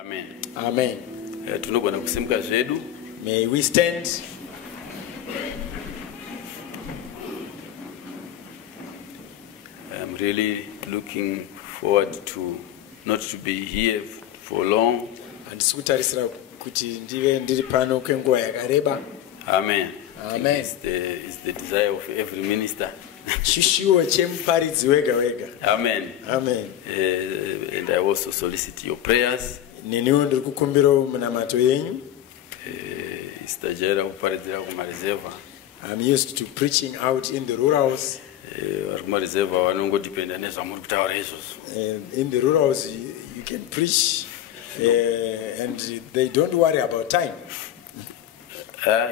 Amen. Amen. Tunogona kusimuka zvedu. May we stand. I'm really looking forward to not to be here for long. Andisukutarisira kuti ndive ndiri pano kwenguva yakareba. Amen. Amen. It's the desire of every minister. Chishuwo chemuparidzi wega wega. Amen. Amen. And I also solicit your prayers. Neniwo ndiri kukumbirawo munamato yenyu. Istajera kuparidzira kumareserva. I'm used to preaching out in the rurals. Vari kumareserva vanongodependa nezvamuri kutaura izvozvo. In the rurals you can preach and they don't worry about time.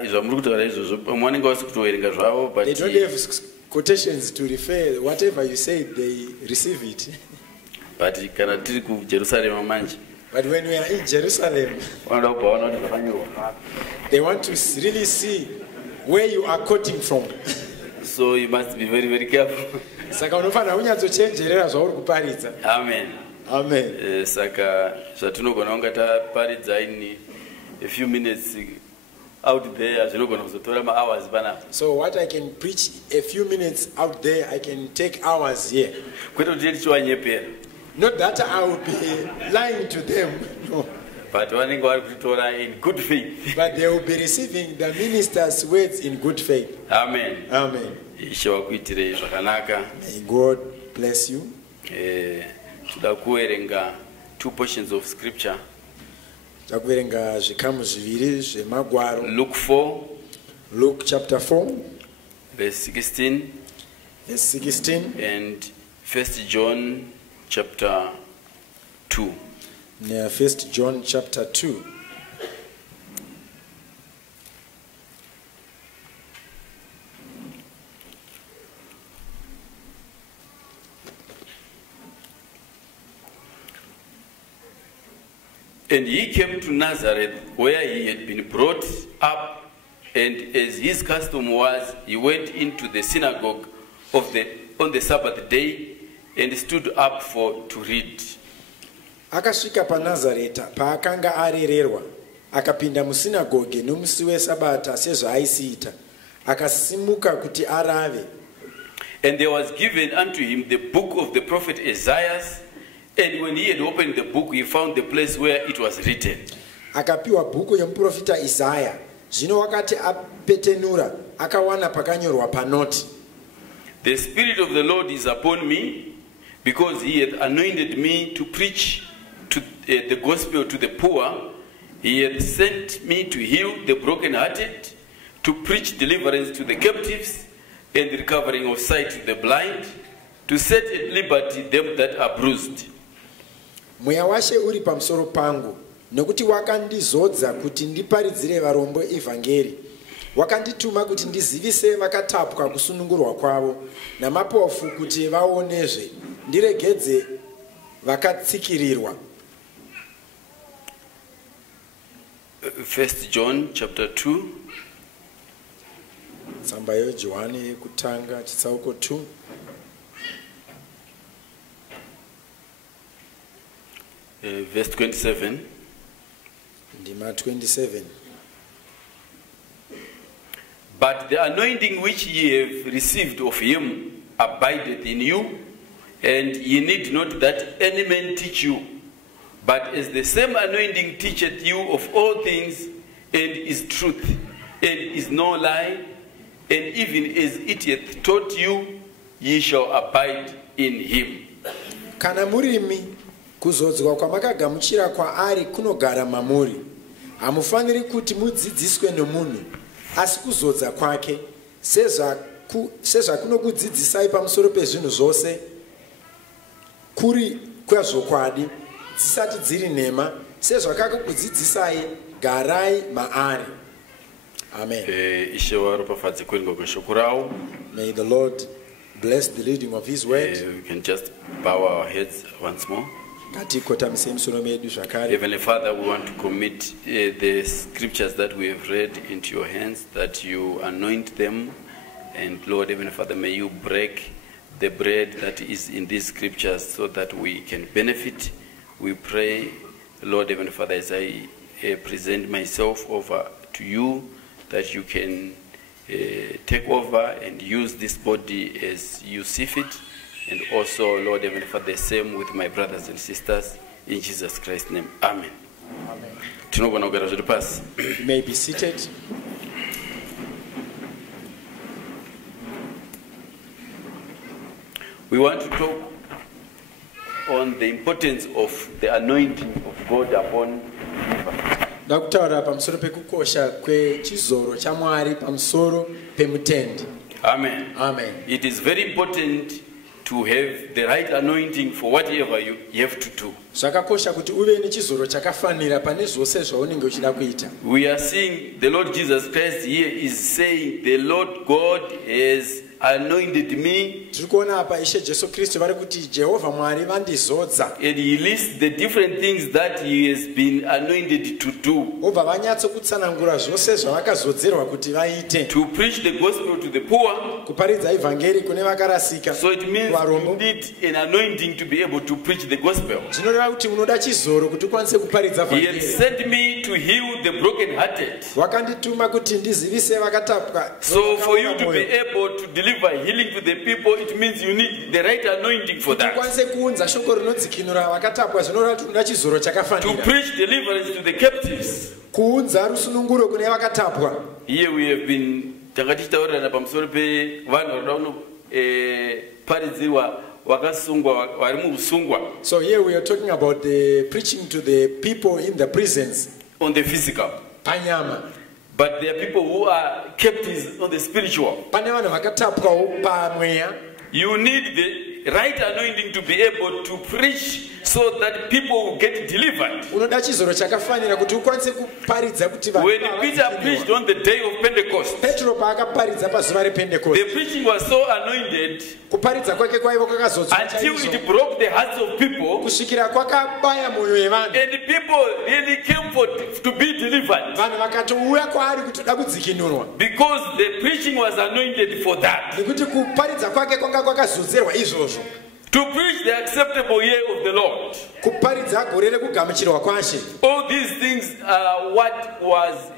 Zvamuri kutaura izvozvo pamwe vanenge vasi kutoverenga zvavo, but they don't have quotations to refer. Whatever you say, they receive it. But kana tiri kuJerusalem manje. But when we are in Jerusalem, they want to really see where you are quoting from. So you must be very, very careful. Saka unofanira kunyatsochenjerera zvauri kuparidza. Amen. Amen. Saka zvatinogona kunga taparidza in a few minutes out there zvinogona kuzotora ma-hours pana. So what I can preach a few minutes out there, I can take hours here. Kwete kuti tichiwanyepera. Not that I will be lying to them, no. But vanenge vari kutora in good faith. But they will be receiving the minister's words in good faith. Amen. Amen. Ishe vakuitirei zvakanaka. May God bless you. Toda kuverenga two portions of scripture. Takuverenga zvikamu zviviri zvemagwaro. Luke 4. Luke chapter 4. Verse 16. Verse 16. And 1 John chapter 2. 1 John chapter 2. And he came to Nazareth, where he had been brought up, and as his custom was, he went into the synagogue on the Sabbath day, and stood up to read. Akasvika paNazareta paakanga arererwa, akapinda musinagoge nomusi weSabata sezvaaisiita, akasimuka kuti arave. And there was given unto him the book of the prophet Isaiah, and when he had opened the book, he found the place where it was written. Akapiwa bhuku yomuprofita Isaya, zvino wakati apetenura, akawana pakanyorwa panoti. The Spirit of the Lord is upon me, because he hath anointed me to preach the gospel to the poor. He hath sent me to heal the brokenhearted, to preach deliverance to the captives, and the recovering of sight to the blind, to set at liberty them that are bruised. Mweya washe uri pamusoro pangu, nokuti wakandizodza kuti ndiparidzire varombo evhangeri. Wakandituma kuti ndizivise vakatapwa kusunungurwa kwavo, namapofu kuti vaonezve, ndiregedze vakatsikirirwa. 1 John chapter 2. Tsamba yaJohani yekutanga chitsauko 2. Verse 27. Ndima 27. But the anointing which ye have received of him abideth in you, and ye need not that any man teach you. But as the same anointing teacheth you of all things, and is truth, and is no lie, and even as it hath taught you, ye shall abide in him. Kana murimi, kuzodzwa kwamakagamuchira kwaari kunogara mamuri. Hamufaniri kuti mudzidziswe nomunhu, asi kuzodza kwake, sezvakunokudzidzisai pamusoro pezvinhu zvose, kuri kwezvokwadi, dzisati dziri nhema, sezvakakudzidzisai, garai maari. Amen. May the Lord bless the reading of his word. We can just bow our heads once more. Heavenly Father, we want to commit the scriptures that we have read into your hands, that you anoint them. And Lord, Heavenly Father, may you break the bread that is in these scriptures so that we can benefit. We pray Lord Heavenly Father, as I present myself over to you, that you can take over and use this body as you see fit. And also, Lord Heavenly Father, the same with my brothers and sisters. In Jesus Christ's name, amen. Amen. You may be seated. We want to talk on the importance of the anointing of God upon believers. Ndakutaura pamusoro pekukosha kwechizoro chaMwari pamusoro pemutende. Amen. Amen. It is very important to have the right anointing for whatever you have to do. Zvakakosha kuti uve nechizoro chakafanira pane zvose zvaunenge uchida kuita. We are seeing the Lord Jesus Christ here is saying, the Lord God has anointed me. Tiri kuona apa Ishe Jesu Kristu vari kuti Jehovha Mwari vandizodza. And he lists the different things that he has been anointed to do. Obva vanyatsokutsanangura zvose zvavakazodzerwa kuti vaite. To preach the gospel to the poor. Kuparidza evhangeri kune vakarasika. So it means you need an anointing to be able to preach the gospel. Zvinoreva kuti unoda chizoro kuti ukwanise kuparidza vhangeri. He vhangeri. has sent me to heal the broken-hearted. Wakandituma kuti ndizivise vakatapwa. So for you to be able to deliver healing to the people, it means you need the right anointing for that. To preach deliverance to the captives. Here we have been takatitaurira pamusoro pe vanhu paridziwa wakasungwa vari muusungwa. So here we are talking about the preaching to the people in the prisons. On the physical. Panyama. But there are people who are captives on the spiritual. You need the right anointing to be able to preach so that people will get delivered. When Peter preached on the day of Pentecost, the preaching was so anointed until it broke the hearts of people, and the people really came to be delivered because the preaching was anointed for that. To preach the acceptable year of the Lord. All these things are what was,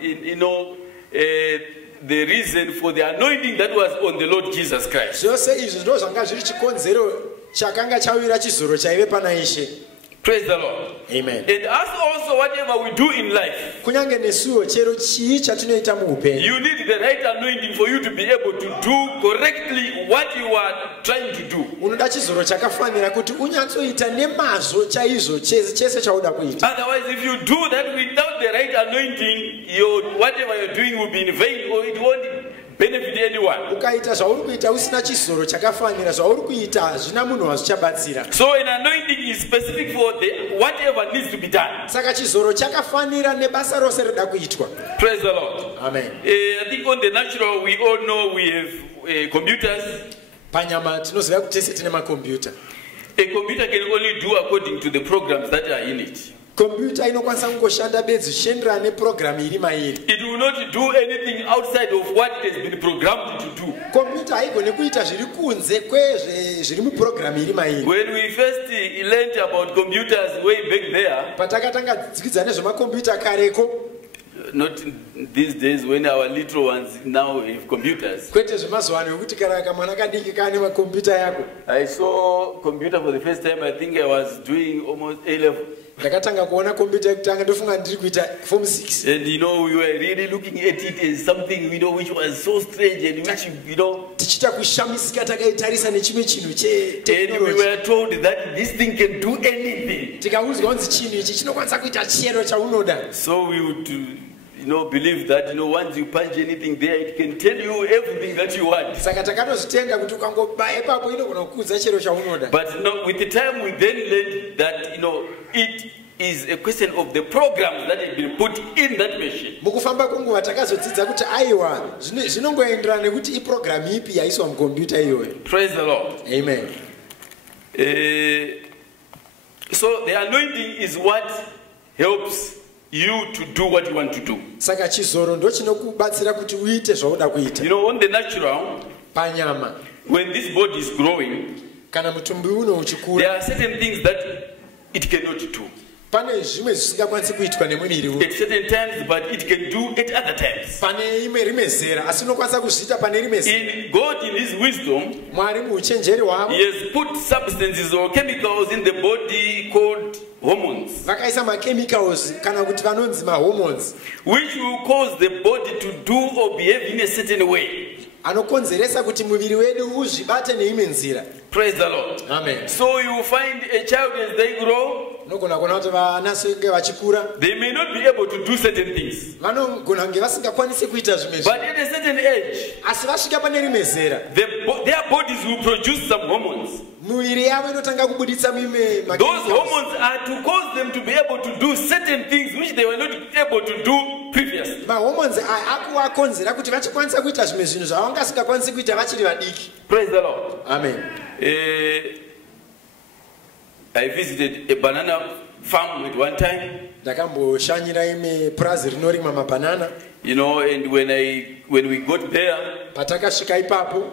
the reason for the anointing that was on the Lord Jesus Christ. Praise the Lord. Amen. And us also, whatever we do in life, you need the right anointing for you to be able to do correctly what you are trying to do. Otherwise, if you do that without the right anointing, whatever you're doing will be in vain, or it won't benefit anyone. So an anointing is specific for whatever needs to be done. Praise the Lord. Amen. I think on the natural, we all know we have computers. A computer can only do according to the programs that are in it. Computer inokwanisa kungoshanda bedzi zvichienderana neprogram iri mairi. It will not do anything outside of what has been programmed to do. Computer haigoni kuita zviri kunze kwezviri muprogram iri mairi. When we first learned about computers way back there, patakatanga dzidza nezvemakombiyuta kareko, not these days when our little ones now have computers. Kwete zvemazuva ano ekuti kana kamwana kadiki kane makombiyuta yako. I saw computer for the first time. I think I was doing almost A-level. Ndakatanga kuona computer yekutanga ndofunga ndiri kuita form 6. And we were really looking at it as something which was so strange and which tichita kushamisika takaitarisa nechimwe chinhu che and we were told that this thing can do anything. Tikaudzwa kunzi chinhu ichi chinokwanisa kuita chero chaunoda. So we would believe that once you punch anything there, it can tell you everything that you want. Saka takanozvitenga kuti ukangobaya ipapo inogona kukuudza chero chaunoda. But with the time we then learned that it is a question of the programs that have been put in that machine. Mukufamba kwenguva takazodzidza kuti aiwa zvinongoenderana nekuti iprogram ipi yaiswa mukombiyuta iyoyo. Praise the Lord. Amen. So the anointing is what helps you to do what you want to do. Saka chizoro ndo chinokubatsira kuti uite zvaunoda kuita. On the natural, panyama, when this body is growing, kana mutumbi uno uchikura, there are certain things that it cannot do. pane zvimwe zvisingakwanisi kuitwa nemuviri at certain times, but it can do at other times. pane imwe rimwe zera asi unokwanisa kuzviita pane rimwe zera. In God, in His wisdom, Mwari muuchenjeri hwavo He has put substances or chemicals in the body called hormones, vakaisa machemicals kana kuti vanonzi mahormones which will cause the body to do or behave in a certain way. anokonzeresa kuti muviri wedu uzvibate neimwe nzira. Praise the Lord. Amen. So you find a child as they grow, unogona kuona kuti vana senge vachikura they may not be able to do certain things. vanogona kunge vasingakwanisi kuita zvimwe But at a certain age, asi vasvika pane rimwe zera their bodies will produce some hormones. muviri yavo inotanga kubuditsa mimwe Those hormones are to cause them to be able to do certain things which they were not able to do previously. mahormones aya akuvakonzera kuti vachikwanisa kuita zvimwe zvinhu zvavanga vasingakwanisi kuita vachiri vadiki. Praise the Lord. Amen. I visited a banana farm at one time. ndakamboshanyira imwe purazi rinorimwa mabhanana. You know, and when we got there, patakasvika ipapo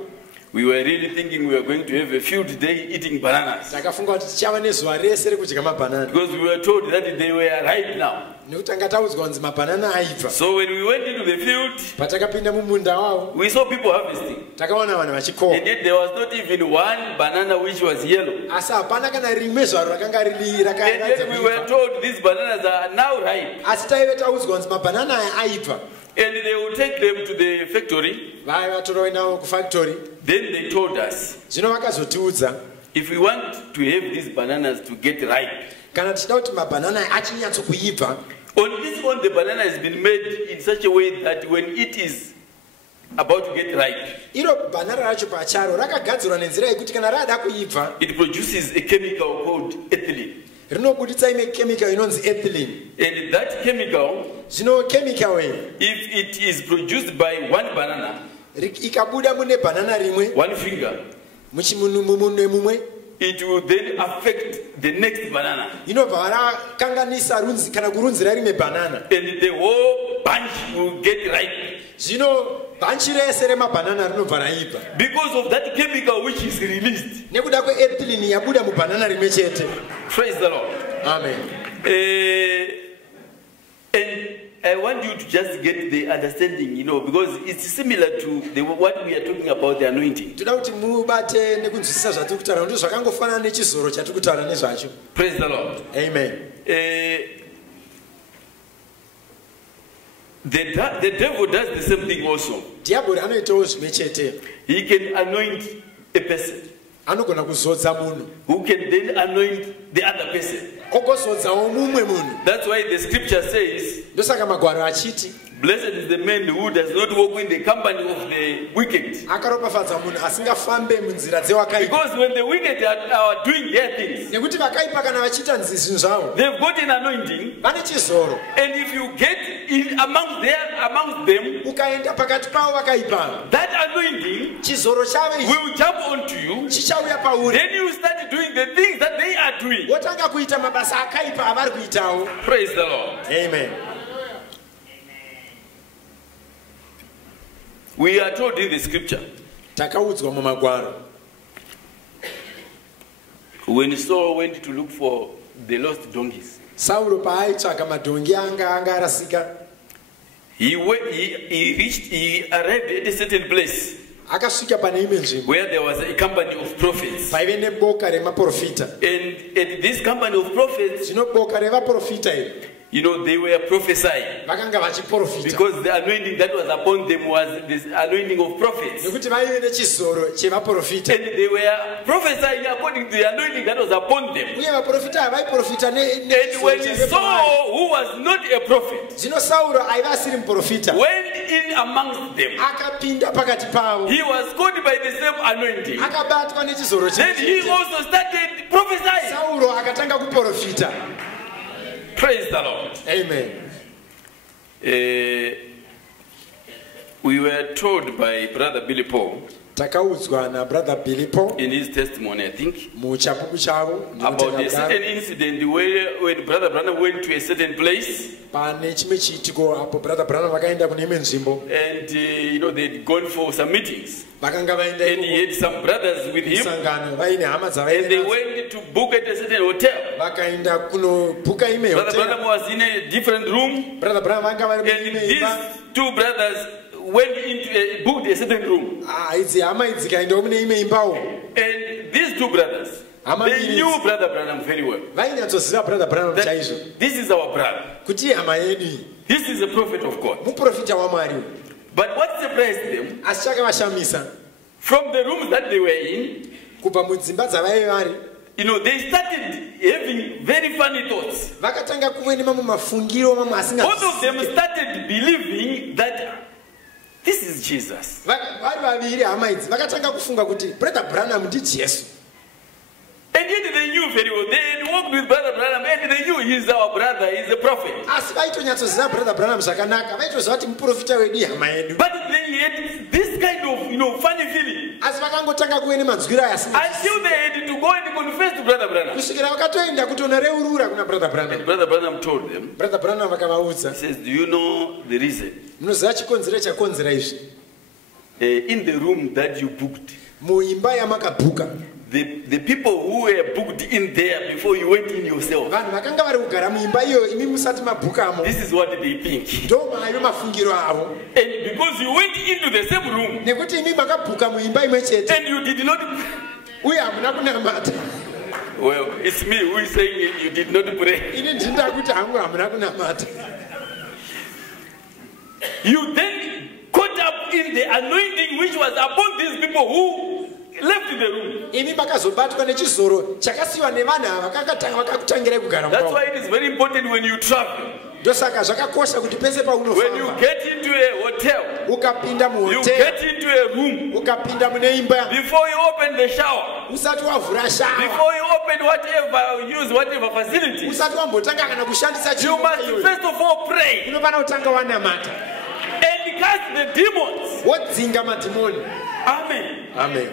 we were really thinking we were going to have a field day eating bananas. takafunga kuti tichava nezuva rese rekudya mabhanana Because we were told that they were ripe now. nekuti tanga taudzwa kunzi mabhanana aibva. So when we went into the field, patakapinda mumunda wavo we saw people harvesting. takaona vanhu And vachikohwa yet there was not even one banana which was yellow. asi hapana kana rimwe zvaro rakanga And yet we were told these bananas are now ripe. asi taive taudzwa kunzi mabhanana aya aibva. And they will take them to the factory. vai vatora vainavo kufactory. Then they told us, zvino vakazotiudza if we want to have these bananas to get ripe, kana tichida kuti mabhanana aya achinyatsokuibva on its own the banana has been made in such a way that when it is about to get ripe, iro bhanana racho pacharo rakagadzirwa nenzira yekuti kana rada kuibva it produces a chemical called ethylene. rinobuditsa imwe chemical inonzi ethylene. And that chemical, zvino chemical iyi if it is produced by one banana, ikabuda mune bhanana rimwe one finger, muchimunwe mumwe it will then affect the next banana. inobva rakanganisa kana kurunzira rimwe bhanana And the whole bunch will get ripe. zvino bhanchi rese remabhanana rinobva raibva Because of that chemical which is released. nekuda kweethylene yabuda mubhanana rimwe chete. Praise the Lord. Amen. And I want you to just get the understanding, you know, because it's similar to what we are talking about, the anointing. toda kuti mubate nekunzwisisa zvatiri kutaura ndo zvakangofanana nechizoro chatiri kutaura nezvacho. Praise the Lord. Amen. The devil does the same thing also. dhiabhori anoitawo zvimwe chete. He can anoint a person anogona kuzodza munhu who can then anoint the other person. ogozodzawo mumwe munhu. That's why the scripture says, ndosaka magwaro achiti blessed is the man who does not walk in the company of the wicked. akaropafadza munhu asingafambe munzira dzewakaipa. Because when the wicked are doing their things, nekuti vakaipa kana vachiita zvinhu zvavo they've got an anointing. vane chizoro. And if you get in amongst them, ukaenda pakati pavo vakaipa that anointing chizoro chavo ichi will jump onto you. chichauya pauri Then you start doing the things that they are doing. wotanga kuita mabasa akaipa avari kuitawo. Praise the Lord. Amen. We are told in the scripture, takaudzwa mumagwaro when Saul went to look for the lost donkeys, sauro paaitsvaka madhongi anga arasika he arrived at a certain place akasvika pane imwe nzvimbo where there was a company of prophets. paive neboka remaprofita. And at this company of prophets, zvino boka revaprofita iri you know, they were prophesying. vakanga vachiprofita Because the anointing that was upon them was this anointing of prophets. nekuti vaive nechizoro chevaprofita. And they were prophesying according to the anointing that was upon them. uye vaprofita ava vaiprofita And when Saul, who was not a prophet, zvino sauro aiva asiri muprofita went in amongst them, akapinda pakati pavo he was caught by the same anointing. akabatwa nechizoro Then he chete. also started prophesying. sauro akatanga kuprofita. Praise the Lord. Amen. We were told by Brother Billy Paul takaudzwa nabrother Bilipo in his testimony, I think, muchapupu chavo about a certain incident where when Brother Branham went to a certain place, pane chimwe chiitiko apo brother Branham vakaenda kune imwe nzvimbo and they'd gone for some meetings, vakanga vaenda and he had some brothers with him, musangano vaine hama and they dzavaenda went to book at a certain hotel. vakaenda kunobhuka imwe Brother hotel. Branham was in a different room, brother Branham vanga vari and muimwe these imba two brothers went into booked a certain room, idzi hama idzi kaendawo mune imwe imbawo and these two brothers, they knew Brother Branham very well. vainyatsoziva brother Branham That chaizvo this is our brother. kuti iye hama yedu iyi This is a prophet of God. muprofita wamwari. But what surprised them, asi chakavashamisa from the rooms that they were in, kubva mudzimba dzavaive vari they started having very funny thoughts. vakatanga kuve nemamwe mafungiro mamwe Both of them asinga started believing that this is Jesus. vari vaviri hama idzi vakatanga kufunga kuti brother Branham ndijesu. And yet they knew very well. They had walked with Brother Branham and they knew he's our brother, he's a prophet. asi vaitonyatsoziva brother Branham zvakanaka vaitoziva kuti muprofita wedu ihama yedu But they had this kind of, funny feeling asi vakangotanga kuve nemanzwiro aya asinga until they had to go and confess to Brother Branham. kusvikira vakatoenda kutonoreurura kuna brother Branham. And Brother Branham told them, brother Branham vakavaudza he says, do you know the reason? munoziva chikonzero chakonzera izvi In the room that you booked, muimba yamakabhuka the people who were booked in there before you went in yourself, vanhu vakanga vari kugara muimba iyoyo imi musati mabhukamo this is what they think. ndo maive mafungiro avo And because you went into the same room nekuti imi makabhuka muimba imwe chete and you did not, uye hamuna kunamata. well, it's me who is saying you did not pray. ini ndinda kuti hangu hamuna kunamata. You then caught up in the anointing which was upon these people who left the room. imi makazobatwa nechizoro chakasiyiwa nevanhu ava vakakutangirai kugara That's mukavo. why it is very important when you travel. ndosaka zvakakosha kuti pese When you paunofamba get into a hotel, ukapinda you muhotera get into a room. ukapinda mune imba Before you open the shower, usati wavhura shawa before you open whatever facilities, usati wambotanga kana kushandisa you chimba must iyoyo first of all pray unofana kutanga wanamata and cast the demons. wodzinga madhimoni. Amen. amen.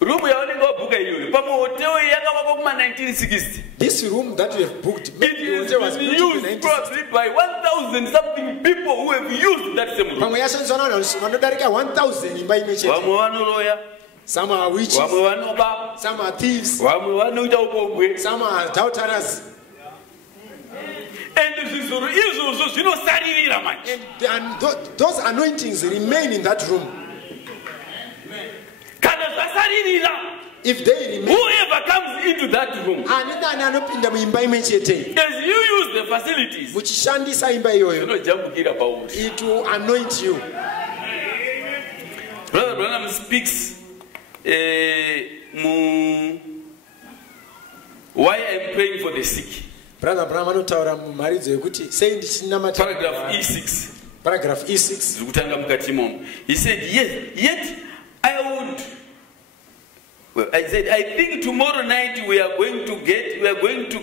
Room yavanenge wabhuka iyoyo pamahoteo yakavakwa kuma-1960. This room that we have booked, It maybe the has hotel was been built in the used 90s. probably by 1,000 something people who have used that same room. pamwe yashandiswa navanhu vanodarika 1000 imba imwe chete. Vamwe vanoroya, Some are witches, vamwe vanoba, some are thieves, vamwe vanoita upogwe. some are adulterers. And zvisoro izvozvo zvinosaririra manje. And those anointings remain in that room. Kana zvasaririra, If they remain, whoever comes into that room, ani nani anopinda muimba imwe chete as you use the facilities, muchishandisa imba iyoyo, zvinojambukira pauri. it will anoint you. Brother Branham speaks why I'm praying for the sick. Brother Branham anotaura mumharidzo yekuti sei ndichinamata. Paragraph E6. Paragraph E6. Zvekutanga mukati imomo. He said, yes, yet I would. Well, I said, I think tomorrow night we are going to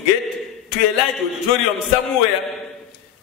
get to a large auditorium somewhere.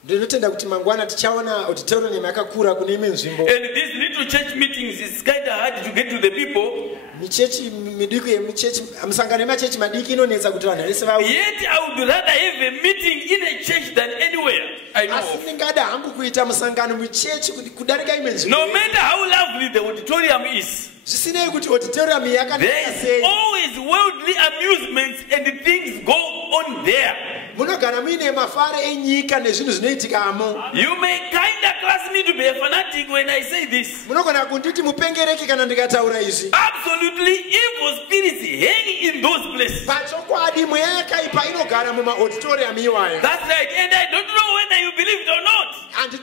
Ndinotenda kuti mangwana tichaona auditorium yakakura kune imwe nzvimbo. And these little church meetings is kind of hard to get to the people. Michechi midiki yemichechi musangano yemachechi madiki inonetsa kuti vanhu vese vauye. Yet I would rather have a meeting in a church than anywhere I know Asi of. ndingada hangu kuita musangano muchechi kudarika imwe nzvimbo. No matter how lovely the auditorium is, Zvisinei kuti auditorium yakanaka there's sei. always worldly amusements and things go on there. Munogara muine mafare enyika nezvinhu zvinoitikamo. You may kind of class me to be a fanatic when I say this. Munogona kunditi mupengereki kana ndikataura izvi. Absolutely evil spirits hang in those places. Pachokwadi mweya yakaipa inogara mumaauditorium iwayo. That's right, and I don't know whether you believe it or not.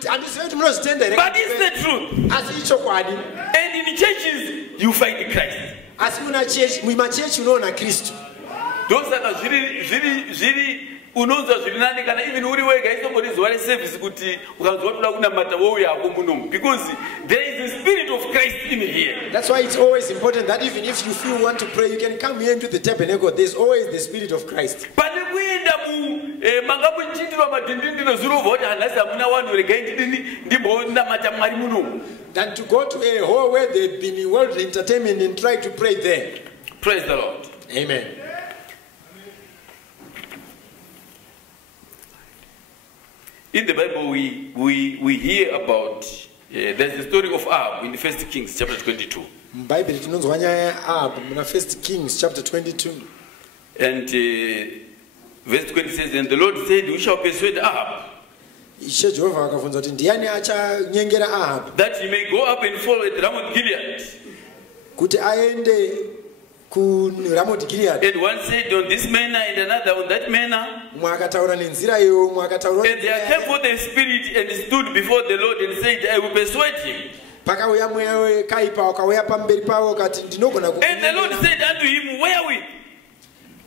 Handizivi kuti munozvitenda here. But it's the truth. Asi ichokwadi. And in churches, you find Christ. Asi mumachechi unoona Kristu. Ndosaka zviri unonzwa zviri nani kana even uri wega isombori zuva reservice kuti ukanzwa toda kunamata wouya hako munomu, because there is the spirit of Christ in here. That's why it's always important that even if you want to pray, you can come here into the tabernacle. There's always the spirit of Christ. Pane kuenda than to go to a hall where they've been in world entertainment and try to pray there. Praise the Lord. Amen. In the Bible, we hear about, there's the story of Ahab in 1 Kings chapter 22. Bible tinonzwa nyaya yaAhab muna 1 Kings chapter 22. And verse 20 says, and the Lord said, we shall persuade Ahab Ishe Jehovah akavunza kuti ndiani achanyengera Ahab that he may go up and fall at Ramoth Gilead. kuti aende ku Ramoth Gilead. And one said on this manner and another on that manner. Mwakataura nenzira iyo mwakataura. And there came forth the spirit and stood before the Lord and said, I will persuade him. Pakauya mwewe kaipa wakauya pamberi pawo kati ndinogona ku. And the Lord said unto him, wherewith?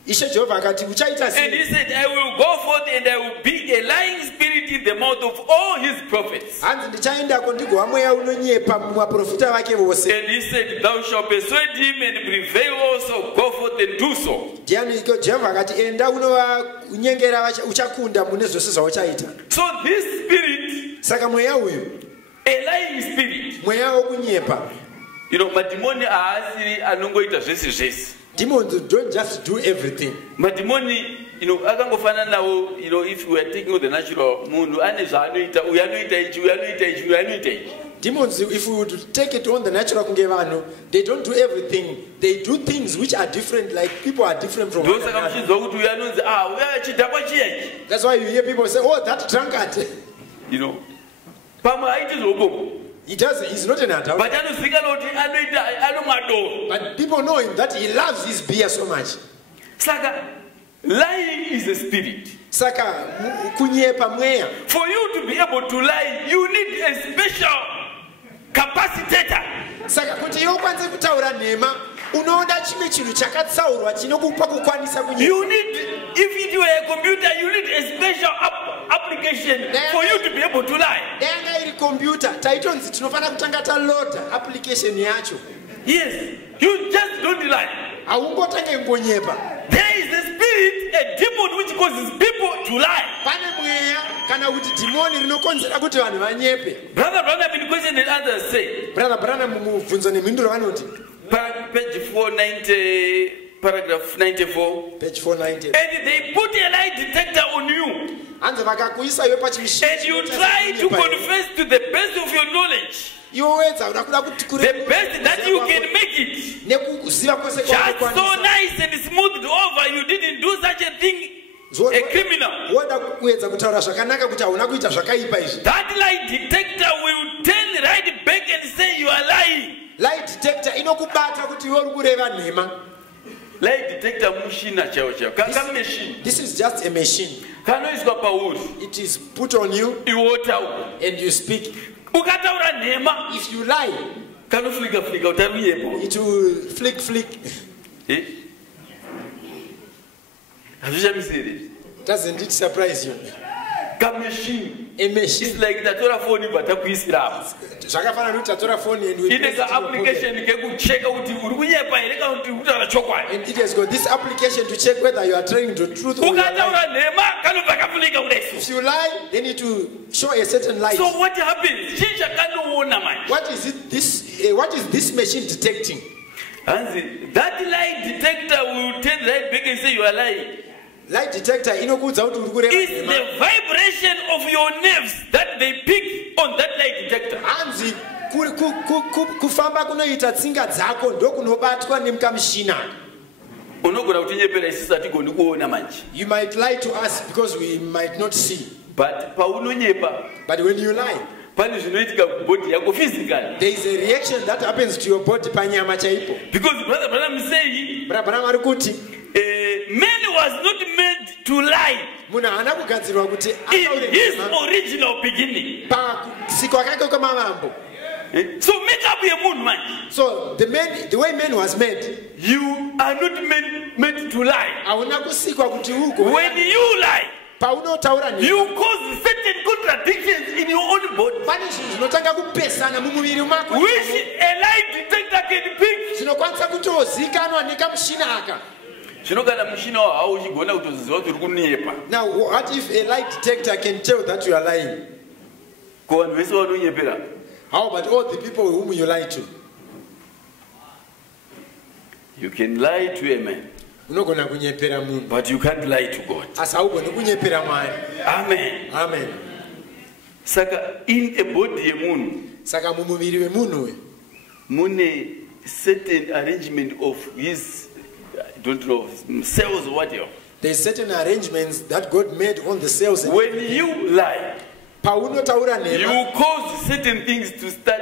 Ishe Jehovah akati uchaita sei. And he said, I will go forth and I will be a lying spirit in the mouth of all his prophets. Hanzi ndichaenda kondigwa mweya unonyepa mumaprofita vake vose. And he said, thou shalt persuade him and prevail also, go forth and do so. Ndiani iko Jehovah akati enda unonyengera uchakunda mune zvose zvauchaita. So this spirit, saka mweya uyu, a lying spirit, mweya wokunyepa. You know, madimoni aasiri anongoita zvese zvese. Demons don't just do everything. Madimoni, you know, akangofana nawo, you know, if we are taking the natural mundu ane zvanoita, uyanoita ichi, uyanoita ichi, uyanoita ichi. Demons, if we would take it on the natural kungevano, they don't do everything. They do things which are different, like people are different from one another. That's why you hear people say, oh, that drunkard. You know, he doesn't, he's not an adult. But people know him that he loves his beer so much. Saka, lying is a spirit. Saka, kunyepa mweya. For you to be able to lie, you need a special capacitator. Saka, kuti yokwanze kutaura nema, unoda chime chiru chakatsaurwa chinokupa kukwanisa kunyepa. You need, if it were a computer, you need a special application for you to be able to lie. Denga iri computer, taitonzi tinofana kutanga load application yacho. Yes, you just don't lie. Aungotange ngonyepa. There is a spirit, a demon which causes people to lie. Pane mweya kana kuti demoni rinokonzera kuti vanhu vanyepe. Brother Branham in question and others say. Brother Branham mubvunzo nemhinduro vanoti. Page 490, paragraph 94. Page 490. And they put a lie detector on you. And you try to confess to the best of your knowledge. The best that you can make it. Just so nice and smoothed over, you didn't do such a thing. A criminal. That lie detector will turn right back and say you are lying. Lie detector inokubata kuti iwe urkureva nhema. Lie detector machine chao. Machine. This is just a machine. It is put on you and you speak. If you lie, it will flick. Doesn't it surprise you? A machine. It's like the phone, but a piece of phone and we it is an application to check out and it has got this application to check whether you are telling the truth or not. If you lie, then it will show a certain light. So what happens? What is it? What is this machine detecting? That lie detector will turn right back and say you are lying. Light detector is the vibration of your nerves that they pick on that light detector. Kufamba kunoita tsinga dzako ndokunobatwa nemkamshina. You might lie to us because we might not see. But when you lie, there is a reaction that happens to your body. Because Brother Branham is saying, man was not made to lie in his original beginning. So make up your moon, man. So the way man was made, you are not made to lie. When you lie, you cause certain contradictions in your own body, which a lie detector can pick. Zvinogara mushina wawo uchigona kutoziva kuti uri kunyepa. Now, what if a lie detector can tell that you are lying? Ko vanhu vese vanonyepera. How about all the people whom you lie to? You can lie to a man, Unogona kunyepera munhu, but you can't lie to God. asi haugoni kunyepera Mwari. Amen. Amen. Saka in a body yemunhu Saka mumuviri wemunhu uyu mune certain arrangement of his, I don't know, cells or whatever. there's certain arrangements that God made on the cells. And When you lie, paunotaura nhema, you cause certain things to start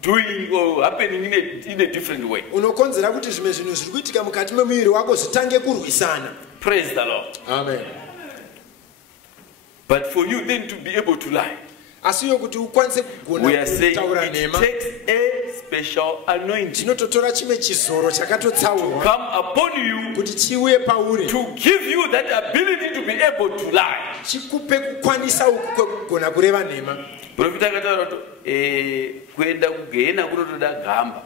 doing or happening in a different way. unokonzera kuti zvimwe zvinhu zviri kuitika mukati memuviri wako zvitange kurwisana. Praise the Lord. Amen. But for you then to be able to lie, Asi iwe kuti ukwanise we are kugona saying kutaura it nhema, takes a special anointing tinototora chimwe chizoro chakatotsaurwa come upon you kuti chiuye pauri to give you that ability to be able to lie. chikupe kukwanisa uku kwekugona kureva nhema. Profita akataura kuti kuenda kugehena kunotoda gamba.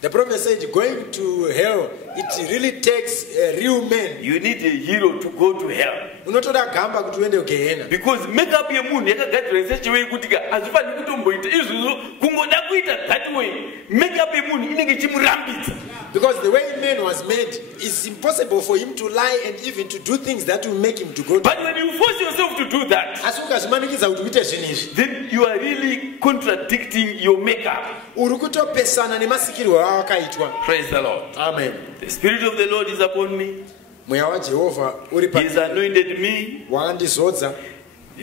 The prophet said going to hell, it really takes real men. You need a hero to go to hell. Unotoda gamba kuti uende kugehena. Because makeup yemunhu yakagadzirwa in such a way kuti hazvifaniri kutomboita izvozvo kungoda kuita that way. Makeup yemunhu inenge ichimurambidza. Because the way man was made, it's impossible for him to lie and even to do things that will make him to go to. But when you force yourself to do that, Asi ukazvimanikidza kuti uite zvinhu izvi, then you are really contradicting your makeup. uri kutopesana nemasikirwo awakaitwa. Praise the Lord. Amen. The Spirit of the Lord is upon me. Mweya waJehovha uri He has anointed me wandizodza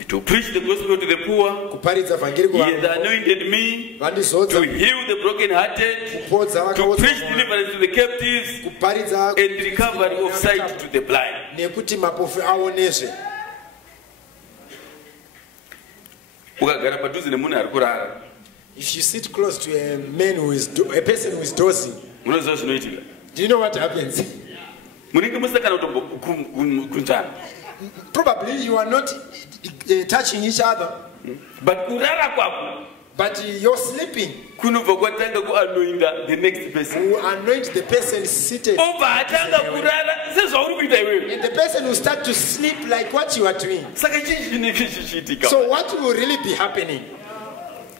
to preach the gospel to the poor. kuparidza vhangeri He has kuvanhu, anointed me to vandizodza heal the brokenhearted, kupodza to preach vakaodzwa, deliverance to the captives, kuparidza and recovery of sight to the blind. nekuti mapofu aonezve. Ukagara padhuze nemunhu ari kurara, If you sit close to a man who is a person who is dozing, munoziva zvinoitika. do you know what happens? Munenge musakana kutombokunzvana. Probably you are not touching each other, But kurara kwako but you're sleeping. kunobva kwatanga kuanoinda the next person. You anoint the person seated, Obva atanga kurara sezvauri kuita iwewe. and the person will start to sleep like what you are doing. Saka chii chinenge chichiitika? So what will really be happening?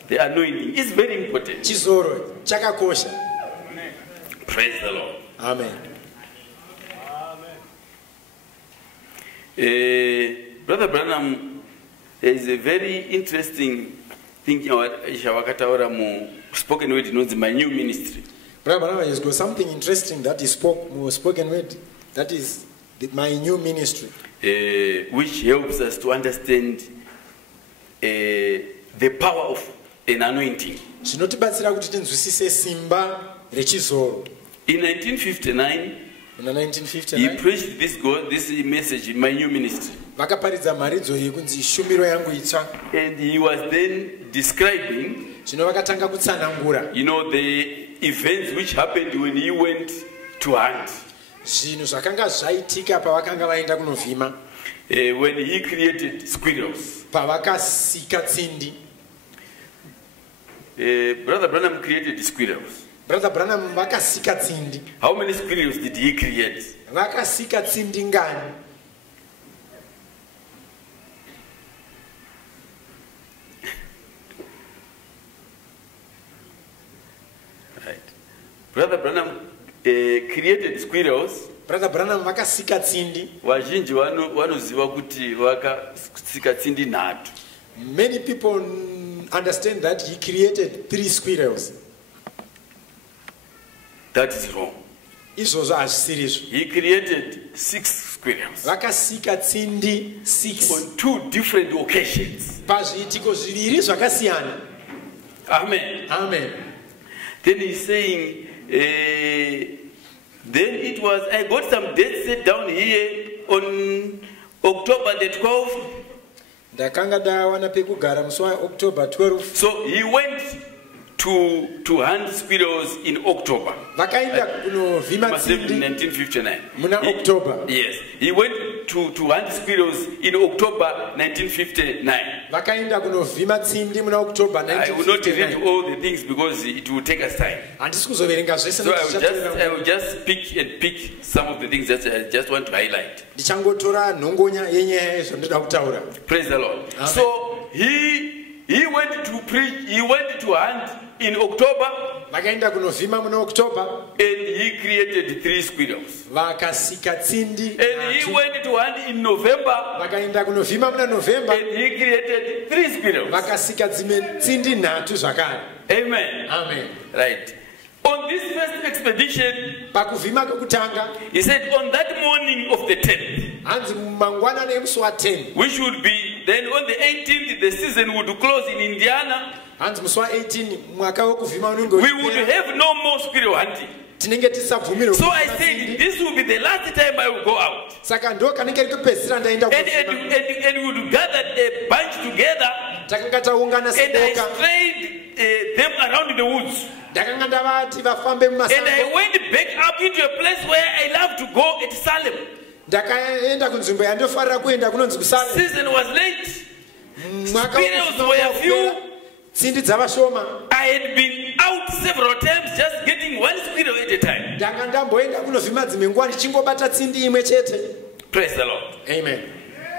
The anointing is very important. Chizoro chakakosha. Praise the Lord. Amen. Brother Branham, there is a very interesting thing Shawakataura mu spoken word inonzi my new ministry. Brother Branham has got something interesting that he spoke, more spoken word. That is my new ministry, Which helps us to understand the power of an anointing. zvinotibatsira kuti tinzwisise simba rechizoro. In 1959, In he 1959 preached this message in my new ministry. vakaparidza mharidzo iyi kunzi shumiro yangu itsva. And he was then describing, Zvino vakatanga kutsanangura the events which happened when he went to hunt. zvinhu zvakanga zvaitika pavakanga vaenda kunovhima, When he created squirrels. pavakasika tsindi. Brother Branham created squirrels. Brother Branham vakasika tsindi. How many squirrels did he create? Vakasika tsindi ngani? Right. Brother Branham created squirrels. Brother Branham vakasika tsindi. Vazhinji vanoziva kuti vakasika tsindi nhatu. Many people understand that he created 3 squirrels. That is wrong. Izvozvo hazvisirizvo. He created 6 squirrels Vakasika tsindi 6 on 2 different occasions. pazviitiko zviviri zvakasiyana. Amen. Amen. Then he's saying, then it was, I got some dates set down here on October the 12th. Ndakanga ndawana pekugara musi waOctober 12. So he went to hunt squirrels in October. Vakaenda kunovhima Must have been tsindi 1959. muna October. Yes. He went to hunt squirrels in October 1959. Vakaenda kunovhima tsindi muna October I will not read 1959. all the things because it will take us time. Handisi kuzoverenga zvese So nekuti I will just pick some of the things that I just want to highlight. ndichangotora nhongonya yenyaya yezvondoda kutaura. Praise the Lord. Amen. So he went to preach, he went to hunt in October, Vakaenda kunovhima muna October and he created 3 squirrels. vakasika tsindi And he nhatu. went to hunt in November, Vakaenda kunovhima muna November and he created 3 squirrels. vakasika dzimwe tsindi nhatu zvakare. Amen. Amen. Right. On this first expedition, Pakuvhima kwekutanga he said on that morning of the 10th, hanzi mangwanani emusi wa10 which would be then on the 18th, the season would close in Indiana. hanzi musi wa18 mwaka wekuvhima unenge We would have no more squirrel hunting. tinenge tisabvumirwe So I kuvhima said, tsindi. this will be the last time I will go out. Saka ndo kanenge kekupedzisira ndaenda kuvhima. And we would gather a bunch together, Takanga taungana and I seboka. strayed them around the woods. Ndakanga ndavati vafambe And I mumasango. went back up into a place where I love to go at Salem. Ndakaenda kunzvimbo yandofarira kuenda kunonzi kuSalem. Season was late. Mwaka Squirrels were few. tsindi dzavashoma. I had been out several times just getting 1 squirrel at a time. Ndanga ndamboenda kunovhima dzimwe nguva ndichingobata tsindi imwe chete. Praise the Lord. Amen.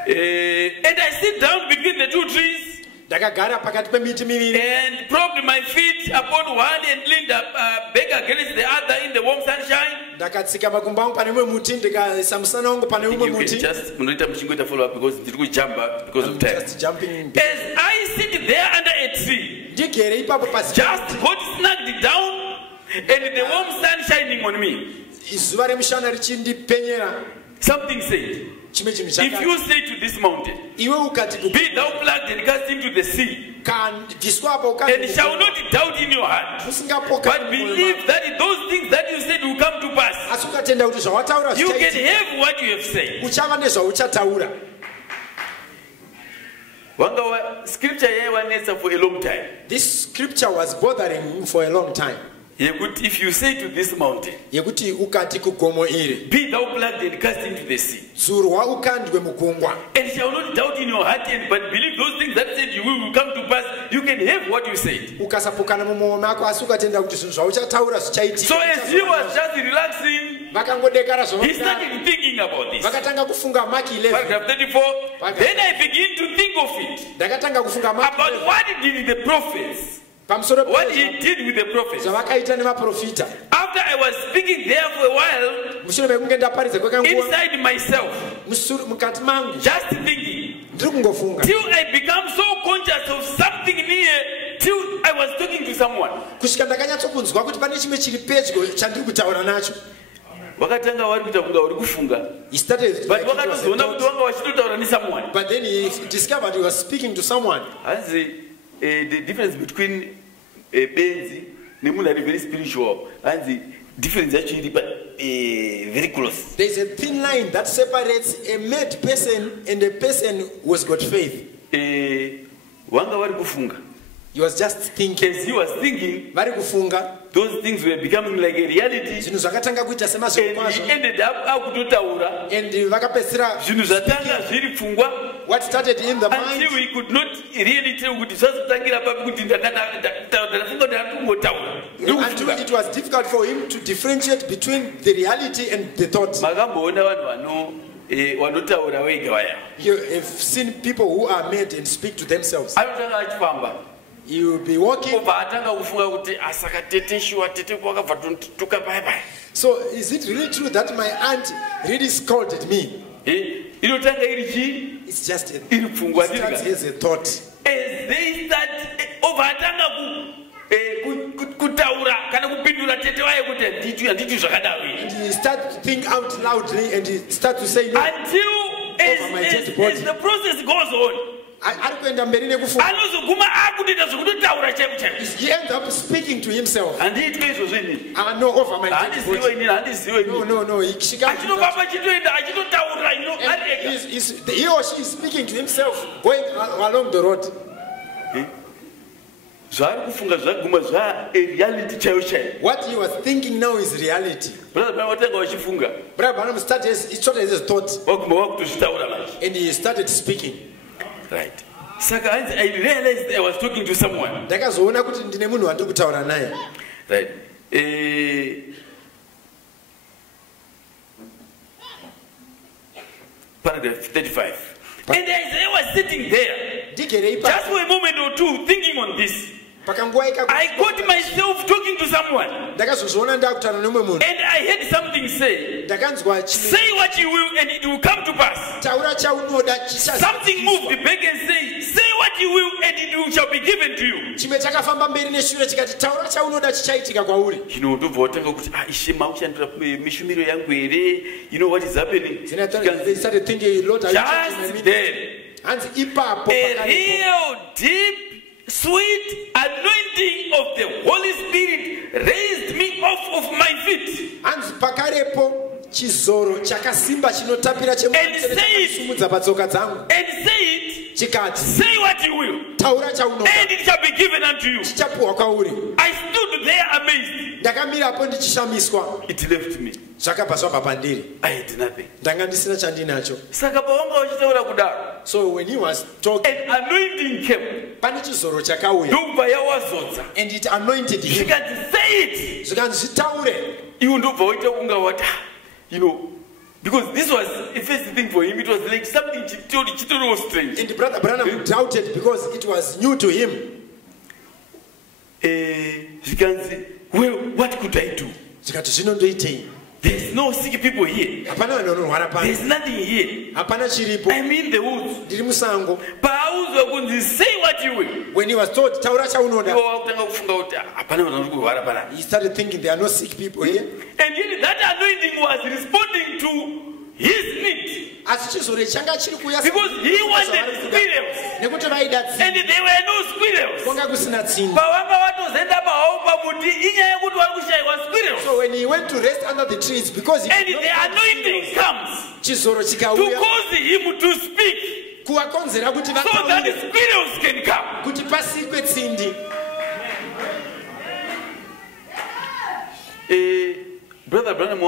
And I sit down between the 2 trees Ndakagara pakati pemiti miviri and propped my feet upon one and leaned back against the other in the warm sunshine. ndakatsika makumbo angu pane umwe muti ndikaisa musana wangu pane umwe You can muti. just munoita muchingoita follow up because ndiri kujumpa because of time. Just jumping. As I sit there under a tree, Ndigere ipapo pasi. just got snagged down and the warm sun shining on me, Zuva remushana richindipenyera. something said, Chimwe chinhu if chakati. you say to this mountain, Iwe ukati be thou plucked and cast into the sea, bviswa apo and shall not doubt in your heart, usingapoka but believe that those things that you said will come to pass, asi ukatenda kuti zvawataura you can zvichaitika, have what you have said. uchava nezvauchataura. Scripture yaiwanetsa for a long time. This scripture was bothering him for a long time. Yekuti if you say to this mountain, Yekuti ukati kugomo iri be thou plucked and cast into the sea, dzurwa ukandwe mugungwa, and shall not doubt in your heart, but believe those things that said you will come to pass, you can have what you said. ukasapukana mumwoyo mako asi ukatenda kuti zvinhu zvauchataura zvichaitika. So as he was just relaxing, vakangodekara he zvavo started thinking about this. vakatanga kufunga Mark 11. Paragraph 34. Then I begin to think of it. Ndakatanga kufunga Mark About 11 what did the prophets, pamusoro what he did with the prophets. zvavakaita nemaprofita. After I was speaking there for a while, Mushure mekunge ndaparidza kwekanguva inside myself, mukati mangu just thinking, ndiri kungofunga till I become so conscious of something near, till I was talking to someone. kusvika ndakanyatsokunzwa kuti pane chimwe chiri pedyo chandiri kutaura nacho. Wakatanga wari kuita kunga uri kufunga, He started but like it was a wakatozoona kuti thought. wanga wachitotaura nesomeone. But then he discovered he was speaking to someone. Hanzi the difference between benzi nemunhu ari very spiritual, hanzi difference yacho iri very close. There is a thin line that separates a mad person and a person who has got faith. Wanga vari kufunga. He was just thinking. As he was thinking, Vari kufunga those things were becoming like a reality, zvinhu zvakatanga kuita and semazviro he kwazvo, ended up akutotaura and vakapedzisira zvinhu zvatanga zviri pfungwa what started in the mind. until we could not really tell kuti zvazotangira papi kuti ndafunga kuti ari kungotaura. Until it was difficult for him to differentiate between the reality and the thought. Makamboona vanhu vanotaura vega vaya, You have seen people who are made and speak to themselves. anotanga achifamba You will be walking. obva atanga kufunga kuti asaka tete shuwa tete kwakabva tontuka paya paya. So is it really true that my aunt really scolded me? Inotanga iri chii, It's just a, iri pfungwa it starts ndiri. as a thought. As they start obva atanga kutaura kana kupindura tete waye kuti handiti zvakadaro iri. And he start to think out loudly and he start to say no. Until Over my dead body. as the process goes on, Ari kuenda mberi nekufunga. anozoguma akutoita zvokutotaura chaiko chaiko. He ends up speaking to himself. Handiitwe izvozvo inini, No, over my dead handiziwe body. inini, handiziwe No, inini. no, no. He Achitofamba achitoenda achitotaura ari ega. he or she is speaking to himself going along the road. zvaari kufunga zvaguma reality chaiyo chaiyo. What he was thinking now is reality. Brother watanga wachifunga Brother Branham started his thought waguma wakutozvitaura manje. and he started speaking. Right. Saka I realized I was talking to someone. Ndakazoona kuti ndine munhu wandiri kutaura naye. Right. Paragraph 35. And as I was sitting there, just for a moment or two, thinking on this, I caught myself talking to someone. And I heard something say, say what you will and it will come to pass. Something moved back and say what you will and it shall be given to you. You know what is happening? They started thinking, Lord, just there, a real deep, sweet anointing of the Holy Spirit raised me off of my feet. And say what you will, and it shall be given unto you. I stood there amazed. It left me. I had nothing. So when he was talking, an anointing came, and it anointed you him. can say it. You know, because this was a first thing for him. It was like something totally strange. And Brother Branham doubted because it was new to him. You can say, well, what could I do? There's no sick people here. There's nothing here. I'm in the woods. Say what you will. When he was told, he started thinking there are no sick people here. And yet that anointing was responding to his need. Because he wanted squirrels. And there were no squirrels. So when he went to rest under the trees, because he and the anointing comes to cause him to speak, so that the squirrels can come. Brother Branham,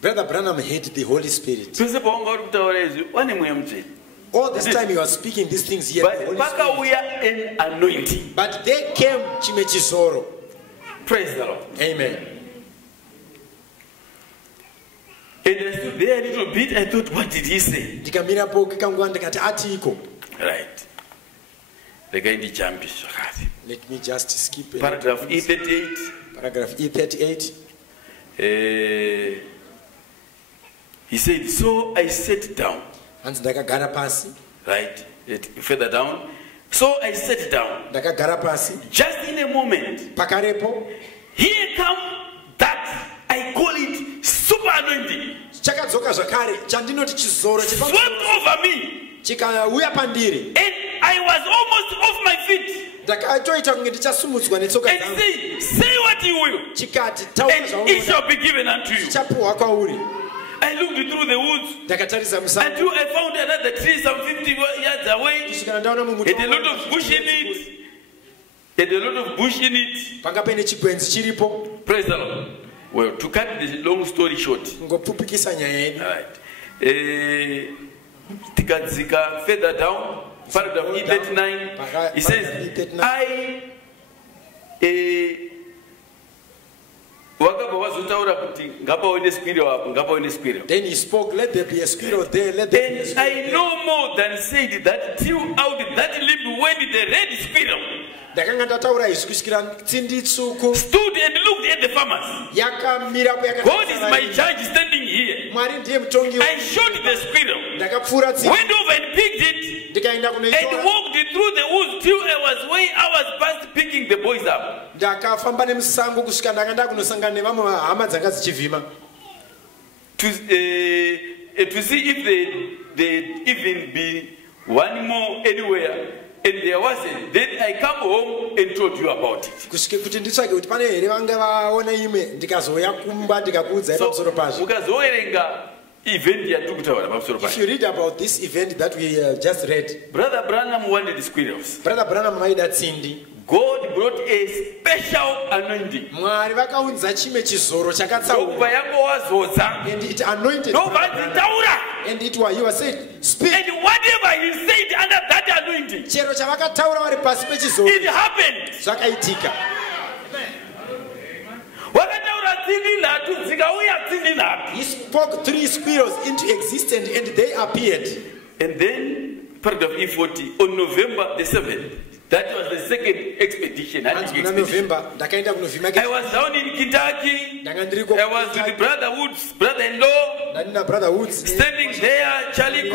Brother Branham hated the Holy Spirit. All this time he was speaking these things here. An anointing. But they came chimechizoro. Praise the Lord. Amen. And I stood there a little bit. I thought, what did he say? Right. Let me just skip paragraph E38. Paragraph E38. He said, so I sat down. Right. Further down. So I sat down. Just in a moment. Here come that I call it super anointing. Swept over me. And I was almost off my feet. And say what you will, and it shall be given unto you. I looked through the woods until I found another tree some 50 yards away. Had a lot of bush in it. Praise the Lord. Well, to cut the long story short, right. Tikadzika further down, paragraph E39, he says, then he spoke, let there be a squirrel there, let there be a squirrel there. I no more than said that till out that limb went the red squirrel. Stood and looked at the farmers. God is my judge standing here. I shot the squirrel, went over and picked it, and walked through the woods till I was way hours past picking the boys up. To see if they'd even be one more anywhere. And there wasn't. Then I come home and told you about it. So, event yatukutaura pamusoro If payo. you read about this event that we just read, Brother Branham wanted squirrels. Brother Branham vaida tsindi. God brought a special anointing. Mwari vakaunza chimwe chizoro chakatsaurwa. Ndobva yangovazodza. And it anointed Ndobva Brother Branham. dzitaura. And it was, he was said, speak. And whatever he said under that anointing, Chero chavakataura vari pasi pechizoro it happened. zvakaitika. Wakataura tsindi nhatu dzikauya tsindi nhatu. He spoke 3 squirrels into existence and they appeared. And then, paragraph E40, on November the 7th, that was the second expedition. Hanzi kuna November ndakaenda kunovhima I was down in Kentucky. ndanga ndiriko I was with Brother Woods, brother-in-law, ndandina Brother Woods standing there, Charlie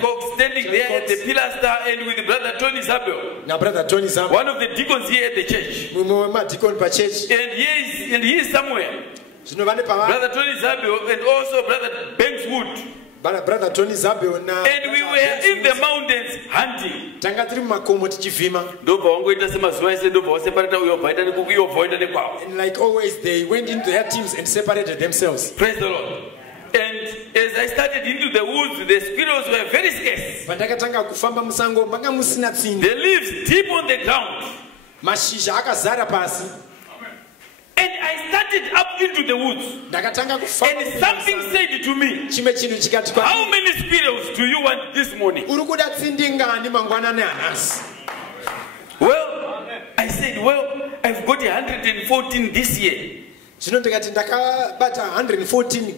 Cox standing there at the pilaster, and with Brother Tony Zabel, na Brother Tony Zam, one of the deacons here at the church. mumwe wemadhikoni pachurch. And he is somewhere. Zvino vane pava Brother Tony Zabel and also Brother Banks Wood. Brother Tony Zabel na And we were in the mountains hunting. tanga tiri mumakomo tichivhima. Ndobva wangoita semazuva ese ndobva waseparata uyo bvaita nekuku iyo bvaita nekwavo. And like always they went into their teams and separated themselves. Praise the Lord. And as I started into the woods, the squirrels were very scarce. Pandakatanga kufamba musango manga musina tsindi. The leaves deep on the ground. Mashizha akazara pasi. And I started up into the woods. Ndakatanga kufamba. And something said to me, Chimwe chinhu chikati kwandiri, how many squirrels do you want this morning? uri kuda tsindi ngani mangwanani anhasi? Well, I said, well, I've got 114 this year. Zvino ndikati ndakabata 114,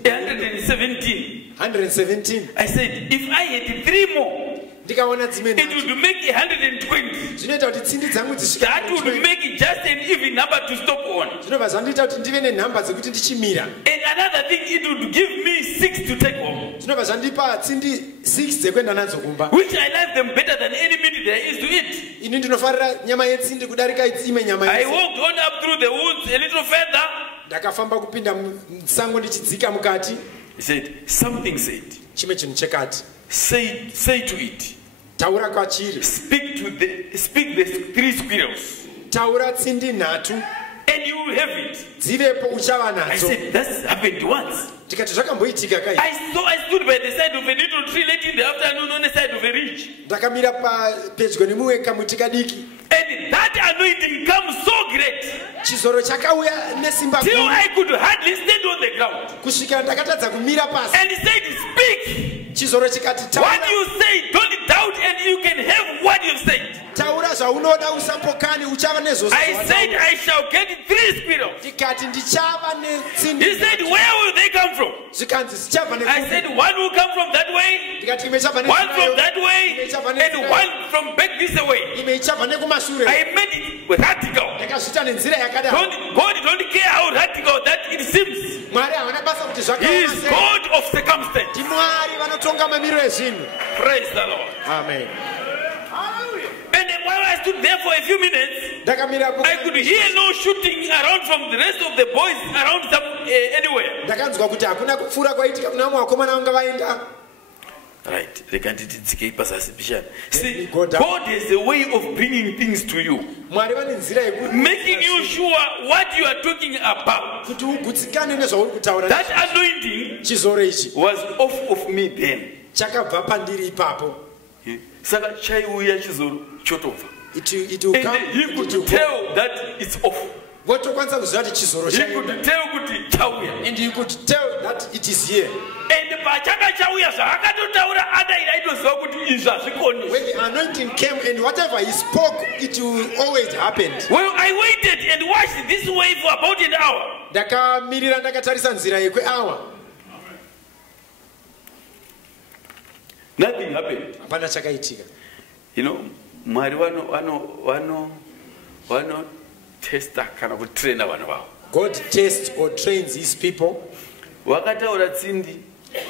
117. I said, if I had 3 more, ndikaona dzimwe it would make 120. zvinoita kuti tsindi dzangu dzisvike. That would make it just an even number to stop on. Zvinobva zvandiita kuti ndive nenhamba dzekuti ndichimira. And another thing, it would give me 6 to take home. Zvinobva zvandipa tsindi 6 dzekuenda nadzo kumba. Which I like them better than any meat there is to eat. Ini ndinofarira nyama yetsindi kudarika imwe nyama I yese. walked on up through the woods a little further. Ndakafamba kupinda musango ndichidzika mukati. He said, something said, Chimwe chinhu chekati, say to it, taura kwachiri, speak the 3 squirrels, taura tsindi nhatu, and you will have it. dzivepo uchava I nadzo. said, that's happened once. Tikati zvakamboitika kai. I stood by the side of a little tree late in the afternoon on the side of a ridge. Ndakamira pedyo nemumwe kamuti kadiki. And that anointing comes so great Chizoro chakauya nesimba till guru I could hardly stand on the ground. kusvikira ndakatadza kumira pasi. And he said, speak. Chizoro chikati What taura, you say, don't doubt, and you can have what you said. taura zvaunoda usapokani uchava nezvose. I said, I shall get 3 squirrels. Ndikati ndichava netsindi. He said, where will they come from? Zvikanzi zichabva I nekumwe. said, one will come from that way, Ndikati imwe ichabva one from nekumayo, that way, and one from back this way. imwe ichabva nekumashure. I made it with radical. Ndakazviita nenzira yakadaro. God don't care how radical that it seems. Mwari havana basa kuti He is zvakaoma sei. God of circumstance. Ndimwari vanotonga mamiro ezvinhu. Praise the Lord. Amen. And then while I stood there for a few minutes, Ndakamirapo. I could hear no shooting around from the rest of the boys around anywhere. Ndakanzwa kuti hakuna kupfuura kwaitika kuna vamwe vakomana vanga vaenda. Right. See, Go down. God has a way of bringing things to you, Mwari vane nzira yekuti making you sure what you are talking about. kuti ugutsikane nezvauri kutaura. That anointing Chizoro ichi was off of me then. chakabva pandiri ipapo. Saka chaiuya chizoro chotobva. It will And come. he could tell that it's off. Votokwanisa kuziva kuti chizoro He chaenda. could tell kuti chauya. And you could tell that it is here. And pachaka chauya zvaakatotaura adaira aitoziva kuti izvi hazvikoni. When the anointing came and whatever he spoke, it will always happen. Well, I waited and watched this way for about an hour. Ndakamirira ndakatarisa nzira yekweawa. Nothing happened. Hapana chakaitika. You know, Mwari wano testa kana kutraina vanhu vavo. God tests or trains his people. Wakataura tsindi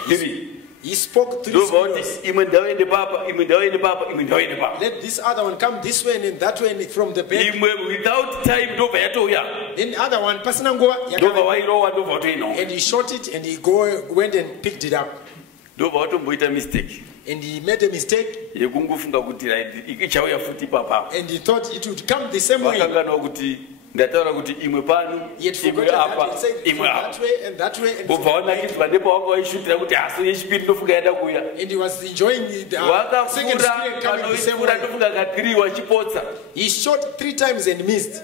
ndiri. He spoke 3 Ndobva kuti squirrels. imwe ndauende papa, imwe ndauende papa, imwe ndauende papa. Let this other one come this way and that way and from the back. Imwe without time ndobva yatouya. Then the other one pasina nguva Ndobva wairowa ndobva watoinawo. and he shot it and he went and picked it up. Ndobva watomboita mistake And he made a mistake yekungofunga kuti ichauya futi papa. and he thought it would come the same way. Vakanganwa kuti ndataura kuti imwe pano He had imwe forgotten apa that. He said imwe apa that way and that way. And, ubva wanakidzwa nepawanga waishutira kuti haso yechipiri ndofunga yada kuuya and he was enjoying the second wakapfura spirit coming the same panoipfura way. ndofunga katiri wachipotsa, He shot 3 times and missed.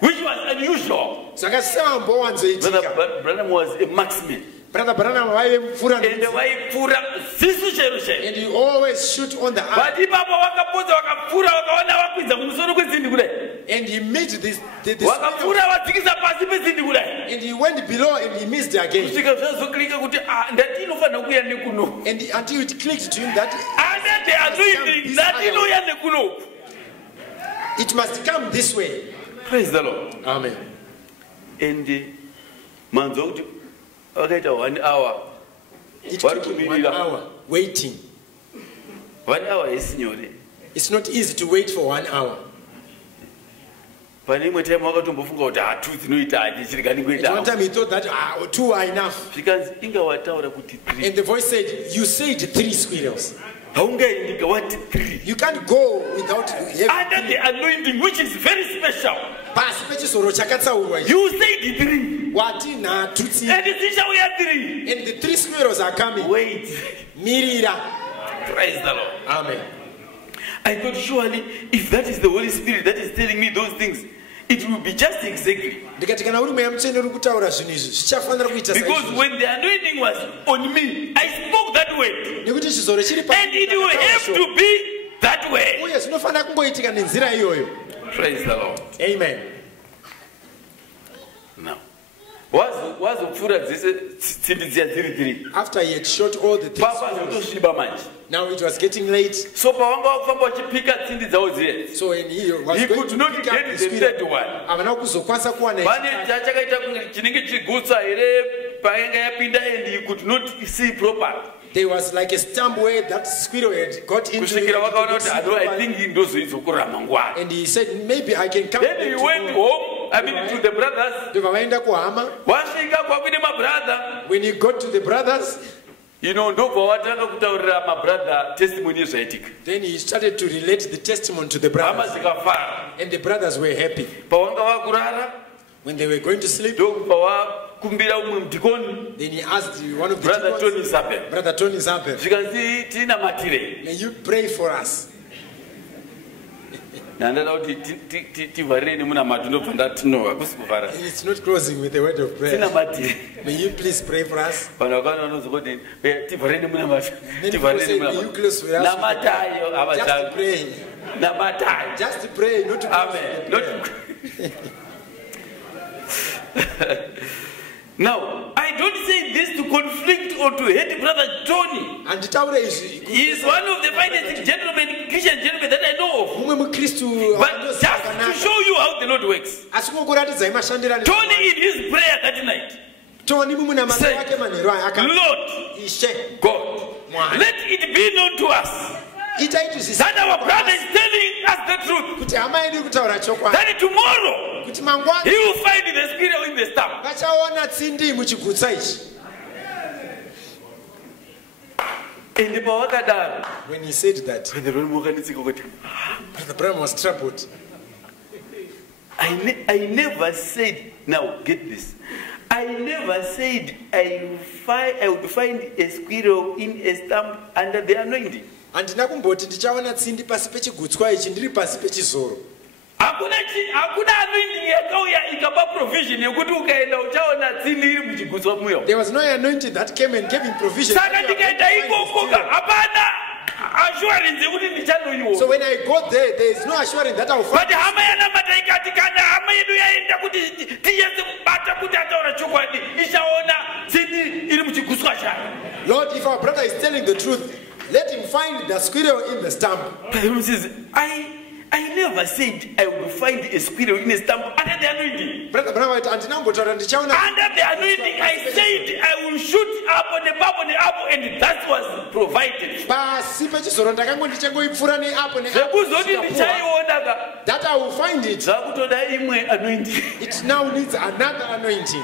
which was unusual. Zvakasema mbowanzoitika. Brother Branham was a marksman. Brother Branham vaive mupfura Ende waipfura zisu chero chero. and he always shoot on the eye. But ipapo wakapodza wakapfura wakaona wakwidza kumusoro kwezindi kudai. And he missed this the Wakapfura wadzikisa pasi pezindi kudai. and he went below and he missed again. Kusvika zvazoklika kuti ndati inofanira kuuya nekuno. And until it clicked to him that Under the anointing ndati inouya nekuno. it must come this way. Praise the Lord. Amen. And manzwa kuti wakaita 1 hour. It Vari took him 1 kumirira. hour waiting. 1 hour isinyore. It's not easy to wait for 1 hour. Pane imwe time wakatombofunga kuti 2 dzinoita hachi chiri kani At kuita. one time he thought that 2 are enough. Zvikanzi inga wataura kuti 3. And the voice said, you said 3 squirrels. Haungaendika wati 3. You can't go without having Under the anointing which is very special. pasi pechisoro chakatsaurwa ichi. You said 3. Wati nhatu tsi. And dzichauya 3. And the 3 squirrels are coming. Wait. Mirira. Praise the Lord. Amen. I thought surely if that is the Holy Spirit that is telling me those things, it will be just exactly. Ndikati kana uri mweya mutsvene uri kutaura zvinhu izvi zvichafanira kuita Because saizvozvo. when the anointing was on me, I spoke that way. Nekuti chizoro chiri And it will have to be that way. uye zvinofanira kungoitika nenzira iyoyo. Praise the Lord. Amen. Now, wazopfura dzese tsimbi dziya dziri 3. After he had shot all the 3 Papa squirrels, zvotosviba manje. now it was getting late. So pawanga wakufamba wachipika tsimbi dzawo dziye. So when he was He going could to not pick up get the the squirrel, third one. havana kuzokwanisa kuwana Pane chachakaita kunge chinenge chigutsa here painga yapinda and he could not see proper. there was like a stump where that squirrel had got into it. Kusvikira vakaona kuti hano I think ndozoizokurama ngwani. And he said, maybe I can come Then back he to went home. home, I mean to the brothers. Ndobva vaenda kuhama. Wasvika kwakuine mabrother. When he got to the brothers, Ndobva watanga kutaurira mabrother testimony yezvaitika. then he started to relate the testimony to the Hama brothers. dzikafara. And the brothers were happy. Pawanga vakurara, When they were going to sleep, ndobva wakumbira umwe mudhikoni, then he asked one of the brother Tony deacons, Zabel. Brother Tony Zabel, Zvikanzi tinamatire. may you pray for us. Ndandada kuti tivharire nemunamato ndobva ndatinowa hakusi kuvhara. And it's not closing with the word of prayer. Tinamatire. May you please pray for us. Vanhu vakaona vanozoti tivharire nemunamato. Many Tivharire people say, may you close with us. Namatayo hava Just dzangu. pray. Namatayo. Just pray, not to close Amen. with the prayer. Now, I don't say this to conflict or to hate Brother Tony. Handitaure izvi. He is one of the finest gentlemen, Christian gentlemen that I know of. Mumwe mukristu But just to show you how the Lord works. asi kungokuratidzai mashandirano. Tony in his prayer that night, Tony mumunamata Say, wake manheru aya akati, Lord Ishe, God, Mwari, let it be known to us itai tuzisa that our brother is telling us the truth. kuti hama yedu iri kutaura chokwadi, That tomorrow kuti he mangwana will find the squirrel in the stump. vachaona tsindi muchigutsa ichi. And pavakadaro, When he said that, Brother Ronnie wakanetseka kuti, Brother Branham was troubled. I never said, now get this. I never said I would find a squirrel in a stump under the anointing. Handina kumboti ndichaona tsindi pasi pechigutswa ichi ndiri pasi pechizoro. Hakuna anointing yakauya ikapa provision yekuti ukaenda uchaona tsindi iri muchigutswa muyo. There was no anointing that came and gave him provision. Saka ndikaenda ikokoka hapana assurance yekuti ndichanoiona. So when I go there, there is no assurance that I will find. But hama yanamata ikati kana hama yedu yaenda kuti tiyese kubata kuti ataura chokwadi ichaona tsindi iri muchigutswa chayo. Lord, if our brother is telling the truth, let him find the squirrel in the stump. He says, I never said I would find a squirrel in a stump under the anointing. Brother Branham said, handina kumbotaura ndichaona. Under the anointing, I said I will shoot up on the apple, and that was provided. Pasi pechizoro ndakango ndichangoipfura neapo Zvekuzoti neapo. ndichaiona ka. That I will find it. Zvakutoda imwe anointing. It now needs another anointing.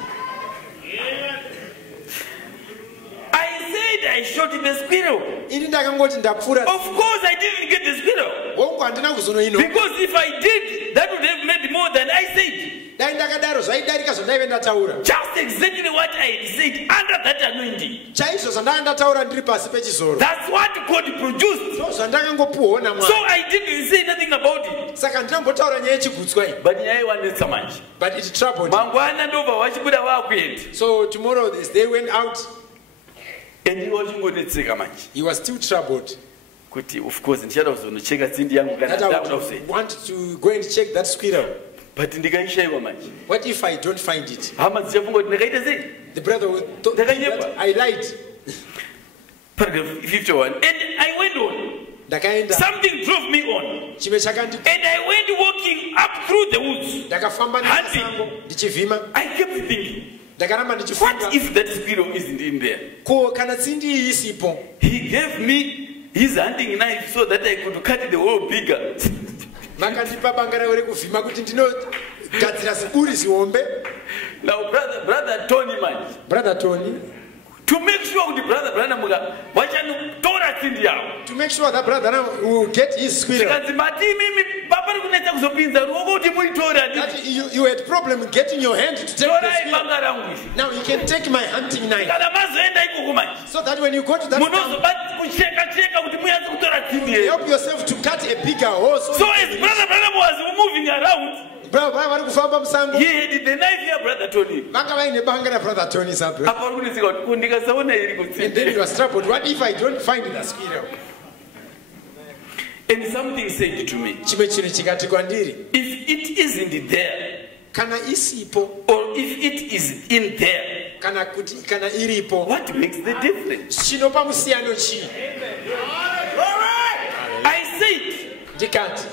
I said I shot the squirrel. Ini ndakangoti ndapfura. Of course I didn't get the squirrel. Hongu handina kuzonoino. Because if I did, that would have made more than I said. Dai ndakadaro zvaidarika zvandaive ndataura. Just exactly what I had said under that anointing. Chaizvo zvandanga ndataura ndiri pasi pechizoro. That's what God produced. So zvandakangopuwa naMwari. So I didn't say nothing about it. Saka ndinambotaura nyaya yechigutswa iyi. But nyaya iwanetsa manje. But it troubled. Mangwana ndobva vachibuda vakuenda. So tomorrow they went out. And he was chingonetseka manje. He was still troubled. Kuti of course ndichada kuzonocheka tsindi yangu kana That I ndakuda would kusei. want to go and check that squirrel. But ndikaishaiwa manje. What if I don't find it? Hama dzichafunga kuti ndakaita sei? The brother thought that I lied. Paragraph 51. And I went on. Ndakaenda. Something drove me on. Chimwe chakandi. And I went walking up through the woods. Ndakafamba nesango ndichivhima. I kept thinking. Ndakaramba ndichifunga. What if that squirrel isn't in there? Ko kana tsindi iyi isipo. He gave me his hunting knife so that I could cut the hole bigger. Makandipa bangara rekuvhima kuti ndinogadzira ziburi zihombe. Now brother Tony man. Brother Tony. To make sure kuti brother Branham vachanotora tsindi yavo. To make sure that brother will get his squirrel. Zvikanzi mati mimi papari kunetsa kuzopinza ruoko kuti muitora. That you had problem getting your hand to take the Torai squirrel. banga rangu izvi. Now you can take my hunting knife. Kana mazoenda ikoko manje. So that when you go to that town, Munozobati kucheka kuti muyanze kutora tsindi yeyo. help yourself to cut a bigger hole. So as brother Branham was moving around, vari kufamba musango. he had the knife here, brother Tony. Vanga vaine banga rabrother Tony sabro. Apa uri kunetseka kuti ndikasaona iri And then he kutsindi. was troubled. What if I don't find the squirrel? And something said to me, Chimwe chinhu chikati kwandiri. if it isn't there, Kana isipo. or if it is in there, Kana iripo. what makes the difference? Chinopa musiyano chi. I said, Ndikati.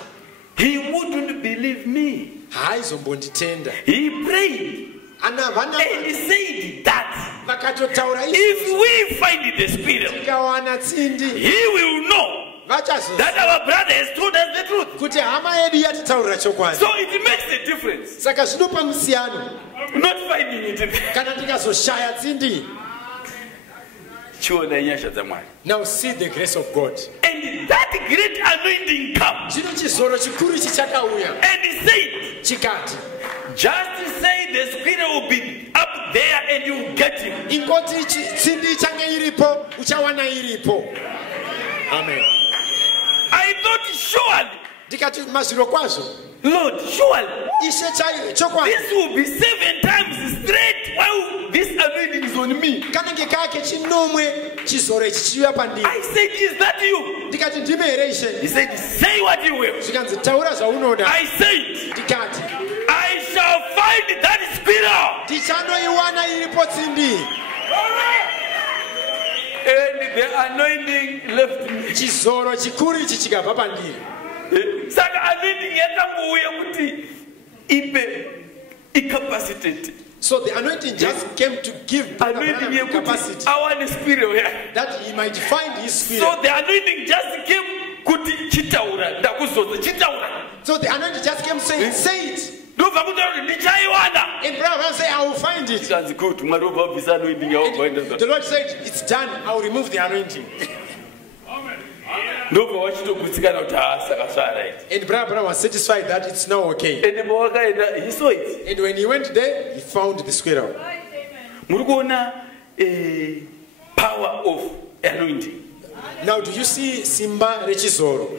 he wouldn't believe me. Haizombonditenda. He prayed And and said that vakatotaura if we find the squirrel, ikawana tsindi he will know vachazoziva that our brother has told us the truth. kuti hama yedu yatitaurira chokwadi. So it makes a difference. Saka zvinopa musiyano Not finding it in there. kana tikazoshaya tsindi. Chiona nyasha dzaMwari. Now see the grace of God. And that great anointing comes Chino chizoro chikuru ichi chakauya and he said, chikati just say the squirrel will be up there and you get him. ingoti tsindi ichange iripo uchawana iripo. Amen. I thought surely, Ndikati mazviro kwazvo Lord, surely ishe chokwadi this will be 7 times straight while this anointing is on me. kanenge kake chinomwe chizoro ichi chiuya pandiri. I said, is that you? Ndikati ndime here ishe. He said, say what you will. Zvikanzi taura zvaunoda. I said, Ndikati I shall find that squirrel. tichanoiwana iripo tsindi. And the anointing left me. Chizoro chikuru ichi chikabva pandiri. Saka anointing yakangouya kuti ipe incapacitated. So the anointing just came to give Anointing Branham yekuti capacity awane squirrel here. that he might find his spirit. So the anointing just came kuti chitaura ndakuzodza chitaura. So the anointing just came saying, say it. Ndobva kutaura kuti ndichaiwana. And Branham said, I will find it. Tikanzi kuti Mwari obvisa anointing yawo. The Lord said, it's done. I will remove the anointing. Ndobva wachitogutsikana kuti saka zvaraita. And Branham was satisfied that it's now okay. And mawakaenda he saw it. And when he went there, he found the squirrel. Muri kuona power of anointing. Now, do you see Simba rechizoro?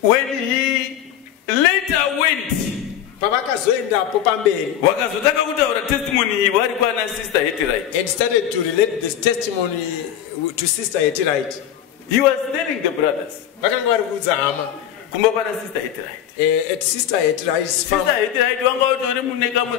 When he later went, Pavakazoendapo pamberi wakazotanga kutaura testimony vari kwana sister Hetterite. and started to relate this testimony to Sister Hetterite. He was telling the brothers, Vakanga vari kuudza hama kumba pana sister Hetterite. at Sister Hetterite's farm. Sister Hetterite wanga utori mune kamwe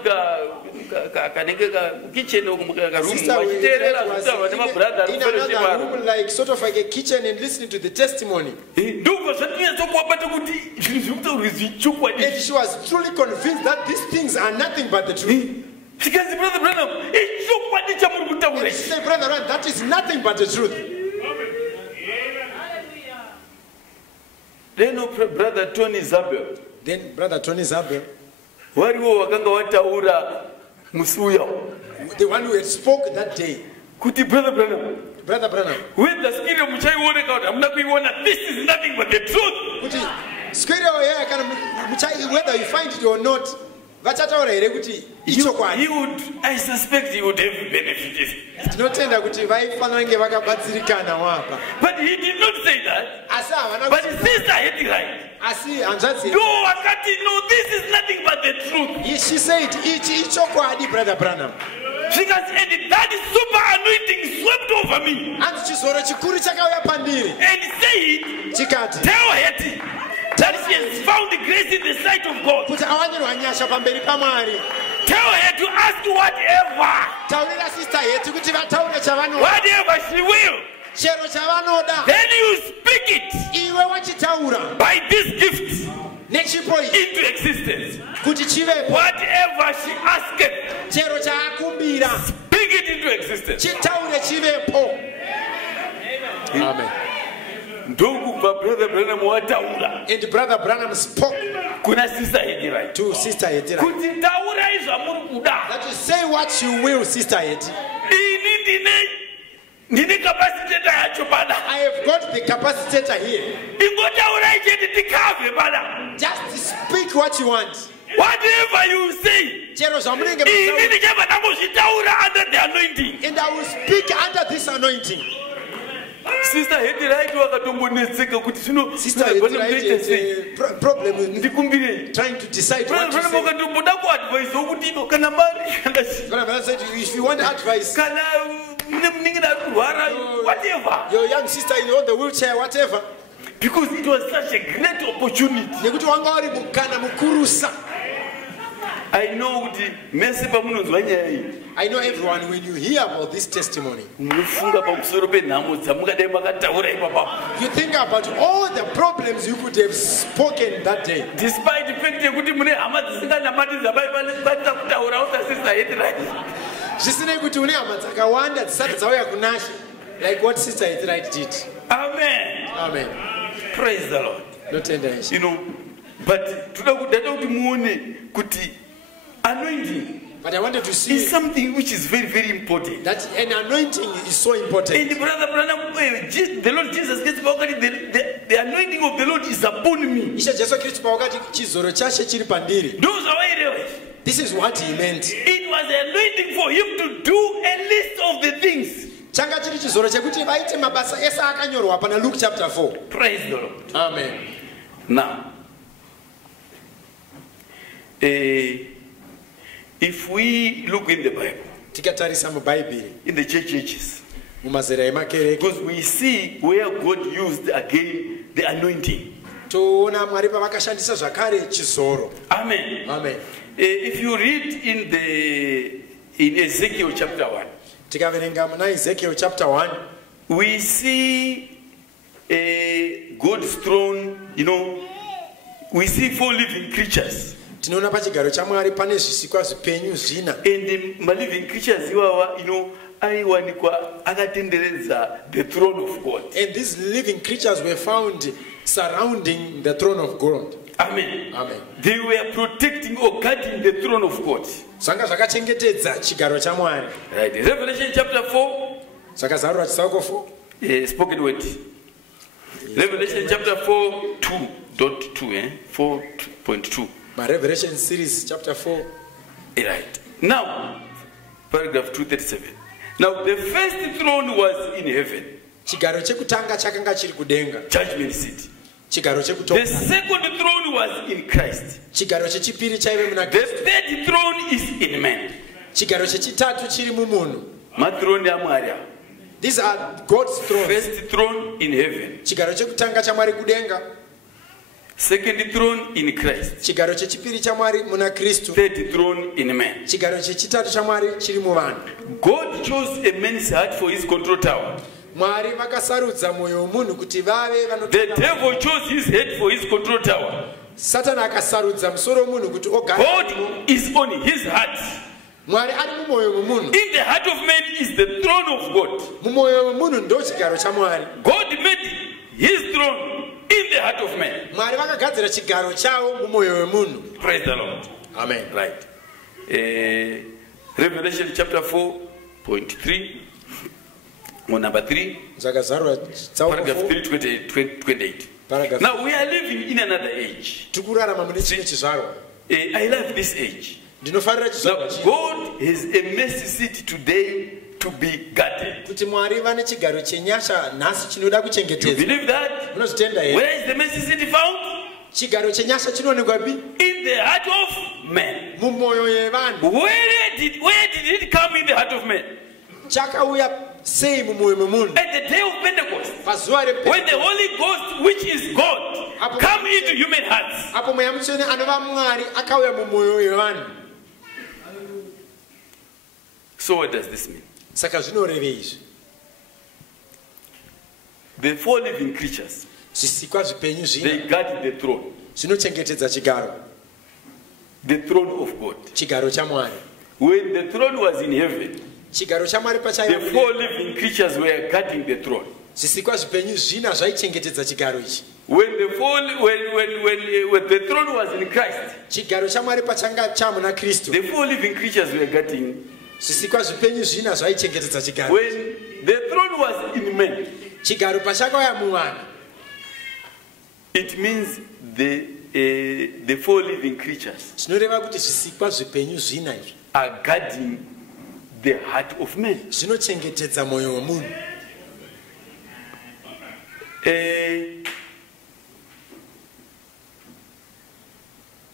kanenge kitchen uko karoom Sister vachiteerera was zvitaurwa nemabrother in fellowship another aro. room, like sort of like a kitchen, and listening to the testimony. Ndobva zvatinyatsokuwabata kuti zvinhu zviri kutaurwa zvichokwadi. And she was truly convinced that these things are nothing but the truth. Zvikanzi brother Branham, ichokwadi chamuri kutaura And ichi. she said, Brother Rand, that is nothing but the truth. Then brother Tony Zabel, Then Brother Tony Zabel, wariwo wakanga wataura musi uya the one who had spoke that day, kuti brother Branham, Brother Branham, whether squirrel muchaioneka kuti hamuna kuiona, this is nothing but the truth. kuti squirrel here, whether you find it or not, vachataura here kuti ichokwadi. I suspect he would have benefited. Tinotenda kuti vaifanira kunge vakabatsirikana wapa. But he did not say that. Asi havana But his sister had it right. asi hanzvadzi. No, Akati, no, this is nothing but the truth. She said ichi ichokwadi, Brother Branham. Because and that super anointing swept over me. Hanzi chizoro chikuru chakauya pandiri. And said, Chikati. tell Hetty that she has found grace in the sight of God. Kuti awanirwa nyasha pamberi paMwari. Tell her to ask whatever. Taurira sister yetu kuti vataure chavanoda. Whatever she will. Chero chavanoda. Then you speak it Iwe wachitaura. by this gift Nechipo ichi. into existence. Kuti chivepo. Whatever she asketh, Chero chaakumbira. speak it into existence. Chitaure chivepo. Amen. Ndokubva Brother Branham wataura And Brother Branham spoke kuna sister Hetty right. to Sister Yeti. Kuti taurai zvamuri kuda. That you say what you will, Sister Yeti. Ini ndine capacitator yacho pada. I have got the capacitator here. Ingotaurai chete tikabve pada. Just speak what you want. Whatever you say, Chero zvamunenge ini mutaura. ndichava ndambozvitaura under the anointing. And I will speak under this anointing. Sister Hetty right wakatombonetseka kuti zvino Sister zvinoita sei. Yeti, problem with Ndikumbirei. trying to decide Brother what to Branham say. ukatomboda kuadvise kuti ino kana mari kana Brother Branham said, if you want advice, kana mune munenge arikurwara whatever. your young sister in on the wheelchair, whatever. Because it was such a great opportunity. Nekuti wanga uri mukana mukurusa. I know kuti mese pamunonzwa nyaya iyi I know everyone, when you hear about this testimony, munofunga pamusoro penhamo dzamungadai makataura ipapapo. you think about all the problems you could have spoken that day. Despite the fact yekuti mune hama dzisinganamati dzabai vanokwanisa kutaurawo sasisa Hetty right. Zvisinei kuti une hama dzakawanda dzisati dzauya kunashe, like what Sister Yeti right did. Amen. Amen. Praise the Lord. Notenda ishe. You know, but ndada kuti muone kuti anointing But I wanted to is see something which is very, very important. that an anointing is so important. And Brother Branham, the Lord Jesus gets the anointing of the Lord is upon me. Ishe Jesu Kristu pawakati chizoro chashe chiri pandiri. Those are why This is what he meant. it was the anointing for him to do a list of the things. Changa chiri chizoro chekuti vaite mabasa ese akanyorwa pana Luke chapter 4. Praise the Lord. Amen. Now, if we look in the Bible, Tikatarisa mubhaibheri in the churches, mumazera emakereke because we see where God used again the anointing. toona Mwari pavakashandisa zvakare chizoro. Amen. Amen. If you read in Ezekiel chapter 1, Tikaverenga muna Ezekiel chapter 1, we see God's throne, you know, we see 4 living creatures. tinoona pachigaro chaMwari pane zvisikwa zvipenyu zvina. And the living creatures, you know, aiwanikwa akatenderedza the throne of God. And these living creatures were found surrounding the throne of God. Amen. Amen. They were protecting or guarding the throne of God. Zvanga zvakachengetedza chigaro chaMwari. Right. Revelation chapter 4, Saka Zarura chisaoko 4. spoken word. Revelation chapter 4, 2.2, 4.2. My Revelation series chapter 4. Right. Now, paragraph 237. Now, the first throne was in heaven. Chigaro chekutanga chakanga chiri kudenga. Judgment seat. Chigaro The chekutanga. second throne was in Christ. Chigaro chechipiri chaive muna The Kristu. third throne is in man. Chigaro chechitatu chiri mumunhu. Mathrone aMwari. These are God's thrones. First throne in heaven. Chigaro chekutanga chaMwari kudenga. Second throne in Christ. Chigaro chechipiri chaMwari muna Kristu. Third throne in man. Chigaro chechitatu chaMwari chiri muvanhu. God chose a man's heart for his control tower. Mwari vakasarudza mwoyo womunhu kuti vave The devil chose his head for his control tower. Satani akasarudza musoro womunhu kuti ogara. God is on his heart. Mwari ari mumwoyo womunhu. In the heart of man is the throne of God. Mumwoyo womunhu ndo chigaro chaMwari. God made his throne in the heart of man. Mwari vakagadzira chigaro chavo mumwoyo womunhu. Praise the Lord. Amen. Right. Revelation chapter 4.3. Or number 3. Saka Zarura chisaoko Paragraph 4. 3, 28. Paragraph. Now we are living in another age. Tikurarama mune chimwe chizvarwa. I love this age. Ndinofarira Now, chizvarwa chino. God has a mercy seat today to be guarded. Kuti Mwari vane chigaro chenyasha nhasi chinoda You kuchengetedzwa. believe that? Munozvitenda here? Where is the mercy seat found? Chigaro chenyasha chinoonekwa pi? In the heart of man. Mumwoyo yevanhu. Where did it come in the heart of man? Chakauya sei mumwoyo memunhu. At the day of Pentecost, Pazuva when the rePentecost. Holy Ghost, which is God, come into human hearts. Apo mweya mutsvene anova Mwari akauya mumwoyo yevanhu. So what does this mean? Saka zvinorevei izvi? The four living creatures, Zvisikwa zvipenyu zvina they guard the throne. zvinochengetedza chigaro. The throne of God. Chigaro chaMwari. When the throne was in heaven, Chigaro chaMwari the pachaiva. four living creatures were guarding the throne. Zvisikwa zvipenyu zvina zvaichengetedza chigaro ichi. When the throne was in Christ, Chigaro chaMwari pachanga chamuna Kristu. the four living creatures were guarding. Zvisikwa zvipenyu zvina zvaichengetedza chigaro. When the throne was in man, Chigaro pachakauya muvanhu. it means the four living creatures Zvinoreva kuti zvisikwa zvipenyu zvina izvi are guarding the heart of man. zvinochengetedza mwoyo wemunhu.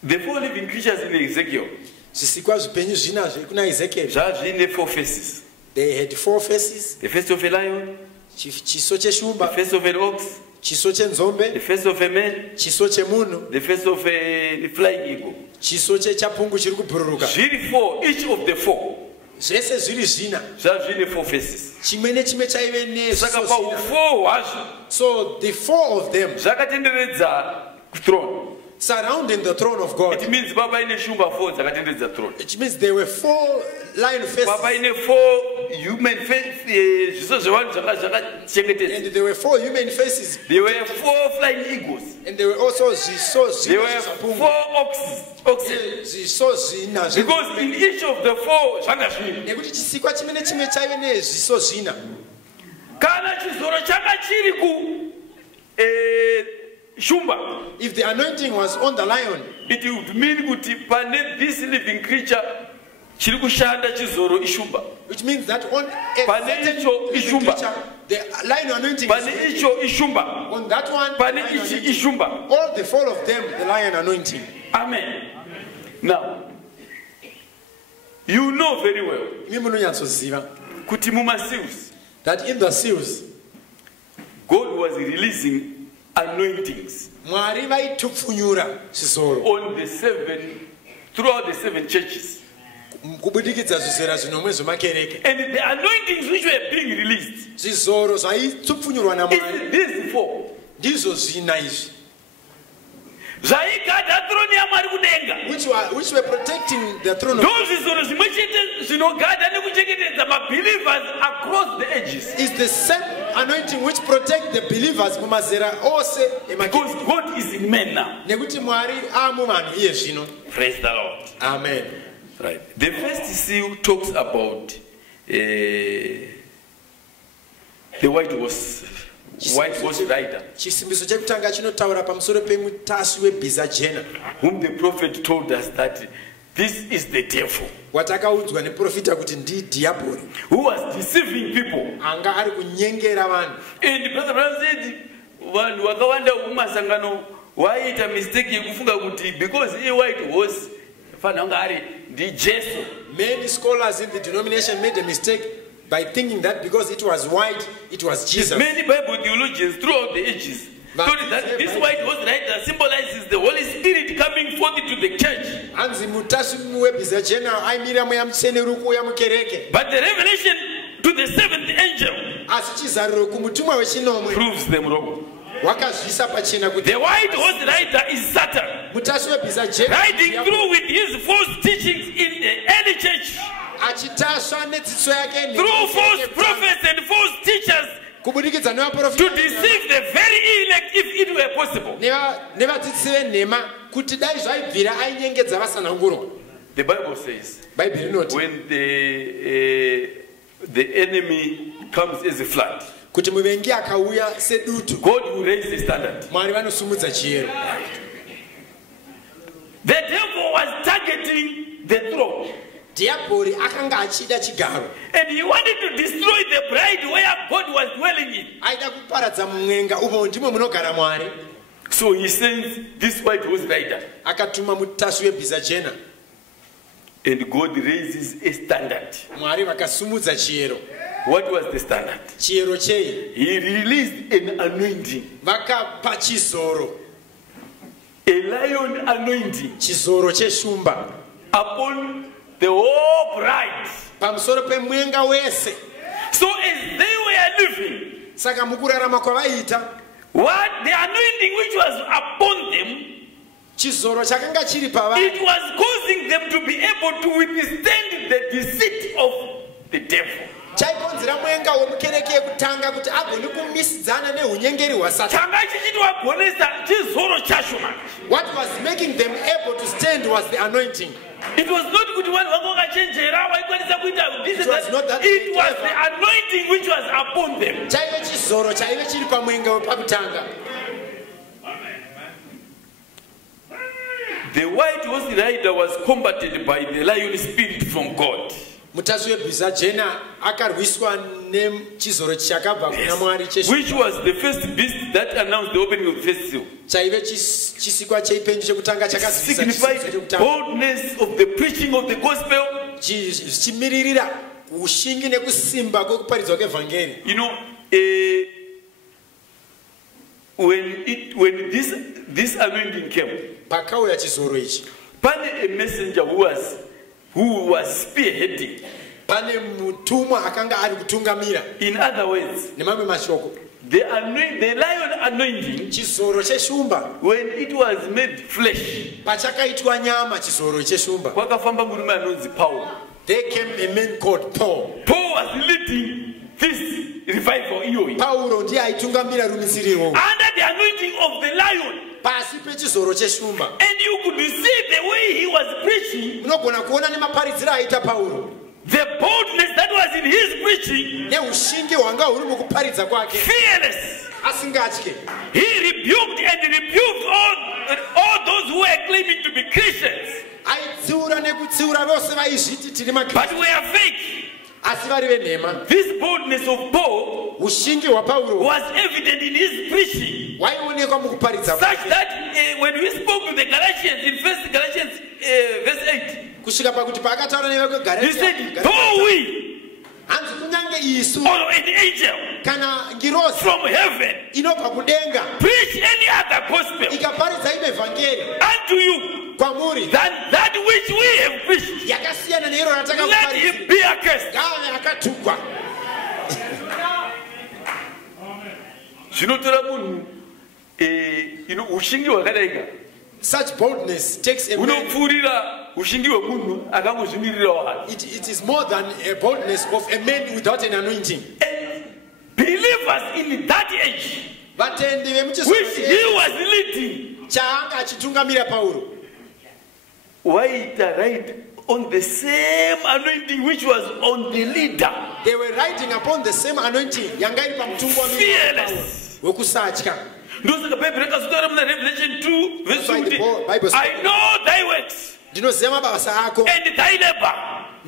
The four living creatures in Ezekiel, Zvisikwa zvipenyu zvina zviri kuna Ezekiel. zvine four faces. They had 4 faces. The face of a lion, Chiso the cheshumba, face of an ox, chiso the chenzombe, face of a man, chiso chemunhu, the face of a flying eagle. chiso chechapungu chiri kubhururuka. Zviri four, each of the four. Zvese zviri zvina. Zvine four faces. Chimwe nechimwe chaive Saka nezviso pahu zvina. four hwazvo So the 4 of them zvakatenderedza throne. surrounding the throne of God. It means baba ine shumba four dzakatenderedza throne. It means there were 4 lion Baba faces. ine four human face, zviso zvevanhu zvakachengetedza. And there were 4 human faces. There were four flying eagles. And there were also zviso There zvina were zvechapungu. four oxen. Zviso zvina zve- Because in each of the four zvanga zviri. nekuti chisikwa chimwe nechimwe chaive nezviso zvina. Kana chizoro changa chiri ku shumba, If the anointing was on the lion, it would mean kuti pane this living creature chiri kushanda chizoro ishumba. which means that on a Pane certain icho living ishumba. creature, the lion anointing Pane is icho ishumba. on that one. Pane lion ichi anointing. ishumba. All the 4 of them, the lion anointing. Amen. Now, you know very well Imi munonyatsoziva kuti mumaseals that in the seals, God was releasing anointings Mwari vaitupfunyura zvisoro on the throughout the 7 churches. kubudikidza zvizera zvinomwe zvemakereke. And the anointings which were being released Zvizoro zvaitupfunyurwa naMwari is these 4. ndizvo zvina izvi Zvaigada throne yaMwari kudenga. which were protecting the throne of Those zvizoro zvimwe chete zvinogada nekuchengetedza mabelievers across the ages. is the same anointing which protect the believers mumazera ose Because emakereke. God is in men now. Nekuti Mwari amuvanhu iye zvino. Praise the Lord. Amen. Right. The first seal talks about the white horse rider, Chisimbiso chekutanga chinotaura pamusoro pemutasvi webhiza jena whom the prophet told us that this is the devil, watakaudzwa neprofita kuti ndidhiabhori who was deceiving people. anga ari kunyengera vanhu. And Brother Brown said, vanhu vakawanda mumasangano waita mistake yekufunga kuti because a white horse fanira kunge ari ndiJesu. Many scholars in the denomination made a mistake by thinking that because it was white, it was Jesus. Many Bible theologians throughout the ages thought that this white horse rider symbolizes the Holy Spirit coming forth into the church. Hanzi mutasvi webhiza jena aimira mweya mutsvene uri kuuya mukereke. But the revelation to the 7th angel Asi chizariro kumutumwa wechinomwe proves them wrong. wakazvisa pachena kuti The white horse rider is Satan, mutasvi webhiza jena riding through with his false teachings in the early church, achitasva nedzidzo yake through false prophets and false teachers, kubudikidza to nevaprofita deceive the very elect if it were possible. nevadzidzisi venhema kuti dai zvaibvira ainyengedza vasanangurwa. The Bible says Bhaibheri rinoti when the enemy comes as a flood, kuti muvengi akauya sedutu, God will raise the standard. Mwari vanosumudza chiyero. The devil was dhiabhori akanga achida chigaro And he wanted to destroy the bride where God was dwelling in. aida kuparadza mumwenga umo ndimo munogara Mwari. So he sends this white horse rider. Akatuma mutasvi webhiza chena. And God raises a standard. Mwari vakasumudza chiyero. What was the standard? Chiyero chei? He released an anointing. Vakapa chizoro. A lion anointing. Chizoro cheshumba. Upon the whole bride. Pamusoro pemwenga wese. So as they were living, saka mukurarama kwavaita, what the anointing which was upon them, chizoro chakanga chiri pavari, it was causing them to be able to withstand the deceit of the devil. chaikonzera mwenga womukereke yekutanga kuti agone kumisidzana neunyengeri hwasatani. What was making them able to stand was the anointing. It was not good one. It was the anointing which was upon them. chaive chizoro chaive chiri pamwenga wepakutanga. The white horse rider was combated by the lion spirit from God. Mutasvi webhiza jena akarwiswa nechizoro chakabva kuna Mwari cheshu. Which was the first beast that announced the opening of the first seal. chaive chisikwa cheipenyu chekutanga chakazivisa Signified boldness of the preaching of the gospel. chichimiririra ushingi nekusimba kwekuparidzwa kwevhangeri. You know, when this anointing came, pakauya chizoro ichi, pane a messenger who was spearheading. pane mutumwa akanga ari kutungamira. In other words, nemamwe mashoko, the lion anointing, chizoro cheshumba, when it was made flesh, pachakaitwa nyama chizoro cheshumba, kwakafamba murume anonzi Paul. there came a man called Paul. Paul was leading this revival. Paulo ndiye aitungamira rumisiriro Under the anointing of the lion. pasi pechizoro cheshumba. And you could see the way he was preaching, Munogona kuona nemaparidziro aita Paulo, the boldness that was in his preaching, neushingi hwanga huri mukuparidza kwake, fearless. asingatye. He rebuked all those who were claiming to be Christians, aitsiura nekutsiura vose vaizviti tiri but maKristu were fake. asi vari venhema. This boldness of Paul Ushingi hwaPaulo was evident in his preaching, hwaionekwa mukuparidza such kwake, that when we spoke to the Galatians in 1 Galatians verse 8, kusvika pakuti paakataura he nevekuGaratia, said, though we hanzi kunyange isu or an angel kana ngirozi from heaven inobva kudenga preach any other gospel ikaparidza imwe vhangeri unto you kwamuri than that which we have preached, yakasiyana neiro let ratakaparidza, him be accursed. ngave akatukwa. Zvinotora munhu ushingi hwakadaika Such boldness takes a man. unopfuurira ushingi hwemunhu akangozvimirirawo hake. It is more than a boldness of a man without an anointing. And believers in that age, Vatendi which he was leading, chaanga achitungamira Paulo, waita right on the same anointing which was on the leader. they were riding upon the same anointing yanga iri pamutumwa Fearless. wekusatya. Ndosaka Bible rakazotaura muna Revelation 2 verse By the 2, Bible says, I know thy works ndinoziva mabasa ako and thy labor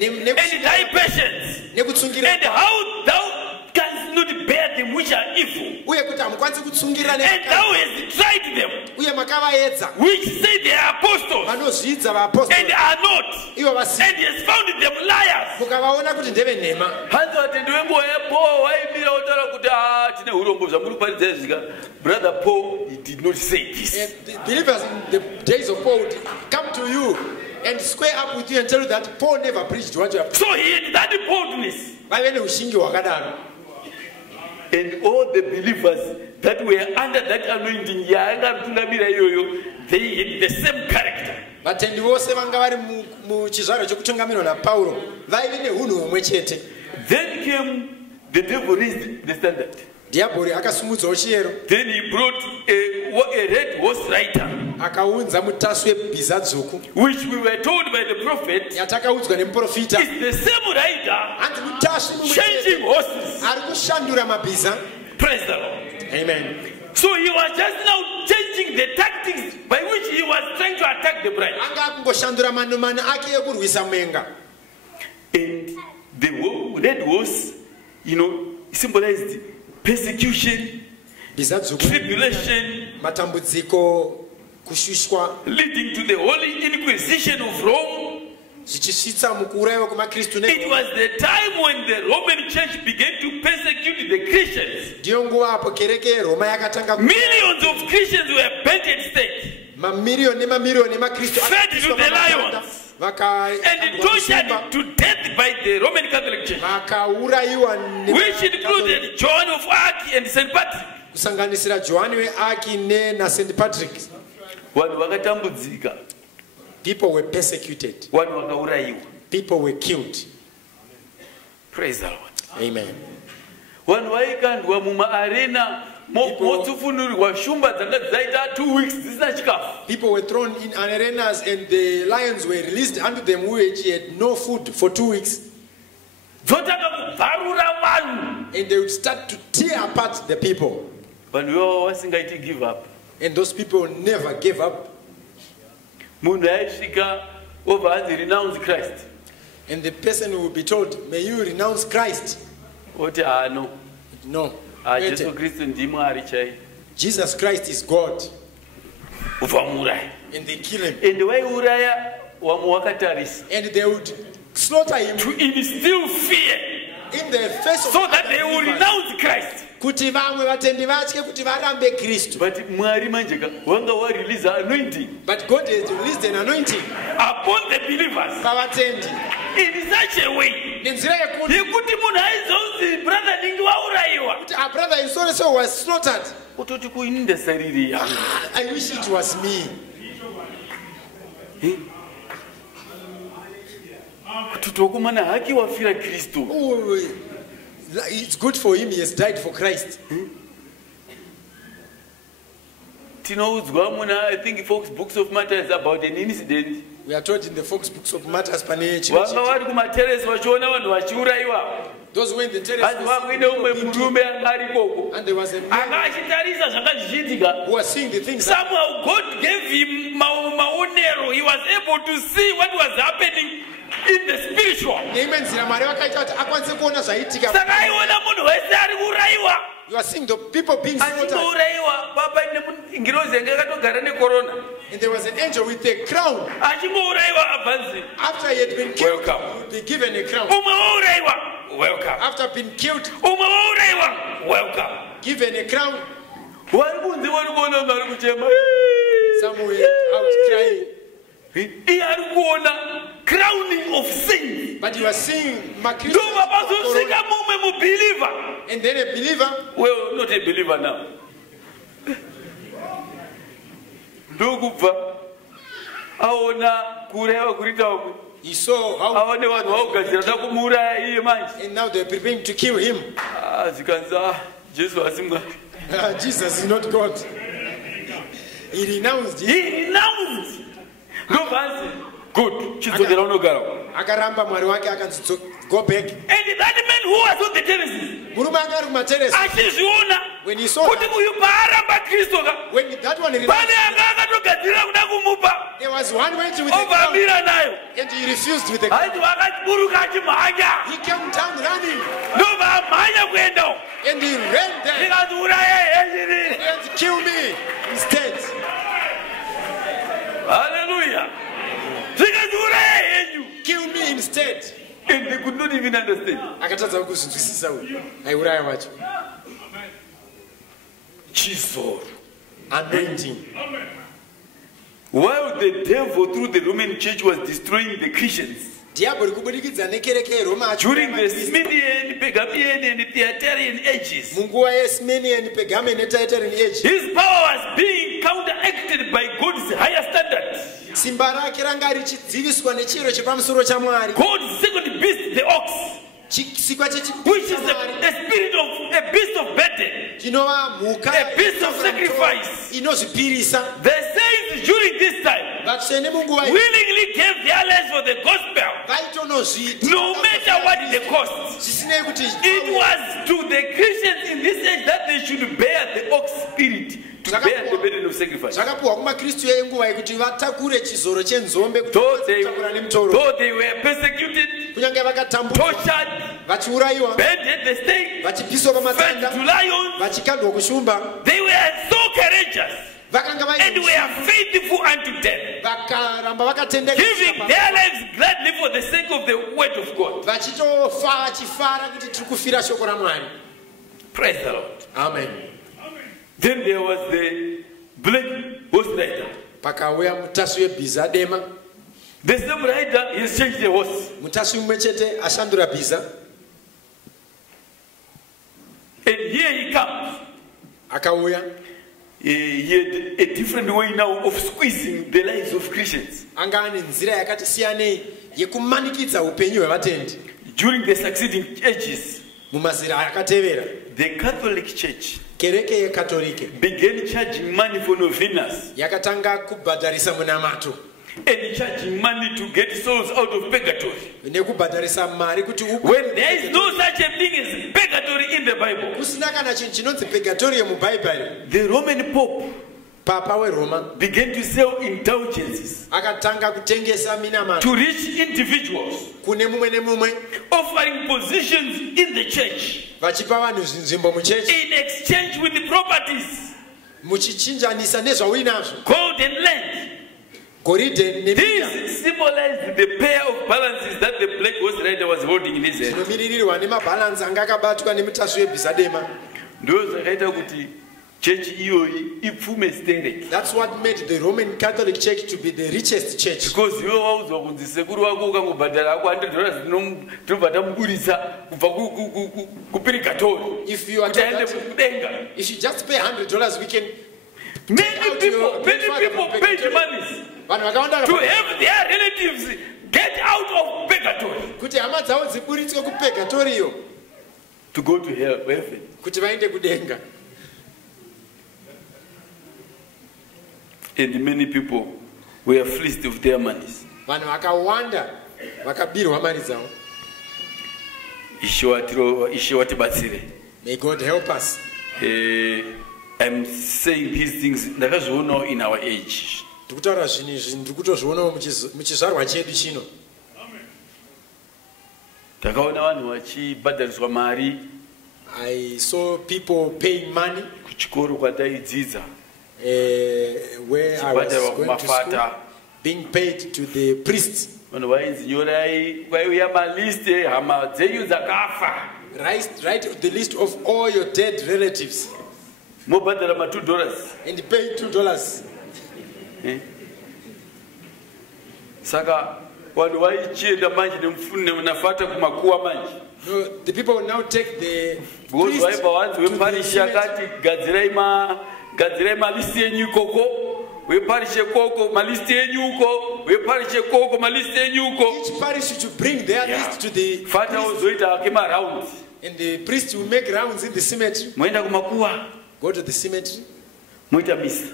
and thy patience nekutsungirira and how thou canst not bear them which are evil, uye kuti hamukwanisi kutsungirira and thou hast tried them uye makavaedza which say they are apostles vanozvidza and vaapostoli are not, ivo vasi, and hast found them liars. mukavaona kuti ndevenhema. Hanzi vatendi wenguva yaPaul waimira wotaura kuti tine urombo zvamuri kuparidza izvika. Brother Paul, he did not say this. And the believers in the days of Paul would come to you and square up with you and tell you that Paul never preached what you have. So he had that boldness. Vaive neushingi hwakadaro. And all the believers that were under that anointing, they had the same character. Vatendi vose vanga vari muchizvaro chekutungamirwa naPauro vaive neunhu humwe chete. Then came the devil raised the standard. Dhiabhori akasumudzawo chiyero, Then he brought a red horse rider, akaunza mutasvi webhiza dzvuku which we were told by the prophet yatakaudzwa nemuprofita. is the same rider Hanzi mutasvi mumwe changing chete horses. ari kushandura mabhiza. Praise the Lord. Amen. So he was just now changing the tactics by which he was trying to attack the bride. Anga akungoshandura manumano ake ekurwisa mwenga. The red horse, symbolized persecution, tribulation, matambudziko, kushushwa, leading to the Holy Inquisition of Rome. It was the time when the Roman Church began to persecute the Christians. Millions of Christians were burnt at stake, fed to the lions, and tortured to death by the Roman Catholic Church, which included John of Arc and St. Patrick. People were persecuted. People were killed. Praise the Lord. Amen. People were thrown in arenas and the lions were released unto them who had no food for 2 weeks. And they would start to tear apart the people. Give up. And those people never gave up. Renounce Christ. And the person will be told, may you renounce Christ. No. No. Jesus Christ is God. And they kill him. And they would slaughter him to instill fear, in the face of so that they will renounce Christ. But God has released an anointing upon the believers in such a way our brother in so was slaughtered. I wish it was me. Oh, it's good for him, he has died for Christ. I think Fox Books of Matters about an incident. We are told in the Fox Books of Matters. Those who went the terrace, and there was a man who was seeing the things. Somehow God gave him maonero. He was able to see what was happening in the spiritual. You are seeing the people being slaughtered. And there was an angel with a crown. After he had been killed, he would be given a crown. Welcome. After being killed, welcome. Given a crown. Some were out crying. Crowning of sin. But you are seeing and then a believer. Well, not a believer now. He saw how, and now they're preparing to kill him. Jesus is not God. He renounced it. He renounced. Good. Go back. And that man who was on the terrace, when he saw that, when that one there was one waiting with the crown, and he refused with the crown. He came down running, and he ran there and killed me instead. Hallelujah. Kill me instead. And they could not even understand. Jesus. Anointing. While the devil through the Roman Church was destroying the Christians, during the Smyrnian, Pergamian, and Thyatiran ages, his power was being counteracted by God's higher standards. God's second beast, the ox, which is a spirit of a beast of burden, a beast of sacrifice. The saints during this time willingly gave their lives for the gospel, no matter what the cost. It was to the Christians in this age that they should bear the ox spirit to bear the burden of sacrifice. zvakapuwa kumakristu enguva yekuti vatakure chizoro chenzombe Though they were persecuted, kunyange vakatambudzwa tortured, vachiurayiwa burned at the stake, vachipiswa fed pamatanda to lions, vachikandwa kushumba they were so courageous vakanga and were faithful unto death, vakaramba vakatendeka giving their lives gladly for the sake of the word of God. vachitofa vachifara kuti tiri kufira shoko ramwari. Praise the Lord. Amen. Then there was the black horse rider. Pakauya mutasi webhiza dema. The same rider has changed the horse. Mutasi mumwe chete ashandura bhiza. And here he comes. Akauya. He had a different way now of squeezing the lives of Christians. Anga ane nzira yakati siyanei yekumanikidza upenyu hwevatendi. During the succeeding ages, mumazira akatevera, the Catholic Church kereke yekatolike began charging money for novenas yakatanga kubhadharisa munamato and charging money to get souls out of purgatory. nekubhadharisa mari kuti when there is no such a thing as purgatory in the Bible. kusina kana chinhu chinonzi purgatory mubhaibheri. The Roman Pope papa weRoma began to sell indulgences akatanga kutengesa minamato to rich individuals, kune mumwe nemumwe, offering positions in the church vachipa vanhu nzvimbo muchechi in exchange with the properties, muchichinjanisa nezvauinazvo, gold and land. goridhe nemita. This symbolized the pair of balances that the black horse rider was holding in his hand. zvinomiririrwa nemabhalansi anga akabatwa nemutasu webhiza dema. Ndo zvakaita kuti church iyoyi ipfume stereki. That's what made the Roman Catholic Church to be the richest church. Because iwe waudzwa kunzi sekuru wako ukangobhadhara ako $100 tinobva tamuburitsa kubva kupurigatori kuti aende kudenga. If you just pay $100, we can. Many people paid money to have their relatives get out of purgatory, kuti hama dzavo dziburitswe kupurgatoriyo, to go to hell, heaven. kuti vaende kudenga. And many people were fleeced of their monies. Vanhu vakawanda vakabirwa mari dzavo. Ishe watibatsire. May God help us. I'm saying these things ndakazvionawo in our age. Tikutaura zvinhu izvi ndiri kutozvionawo muchizvarwa chedu chino. Takaona vanhu vachibhadhariswa mari. I saw people paying money kuchikoro kwataidzidza. Where I was going to school, being paid to the priests. Vanhu vainzi nyorai kwaiuya maliste hama dzenyu dzakafa. Write the list of all your dead relatives. Mobhadhara $2. And pay $2. Saka vanhu vaichienda manje nafata kumakuwa manje. No, the people will now take the because vaibva vanzi weparishi akati gadzirai malisti enyu ikoko, weparishe koko malisti enyu uko, weparishe koko malisti enyu uko. Each parish should bring their list to the fata uzoita ake marounds. And the priest will make rounds in the cemetery. Moenda kumakuwa. Go to the cemetery. Moita misa.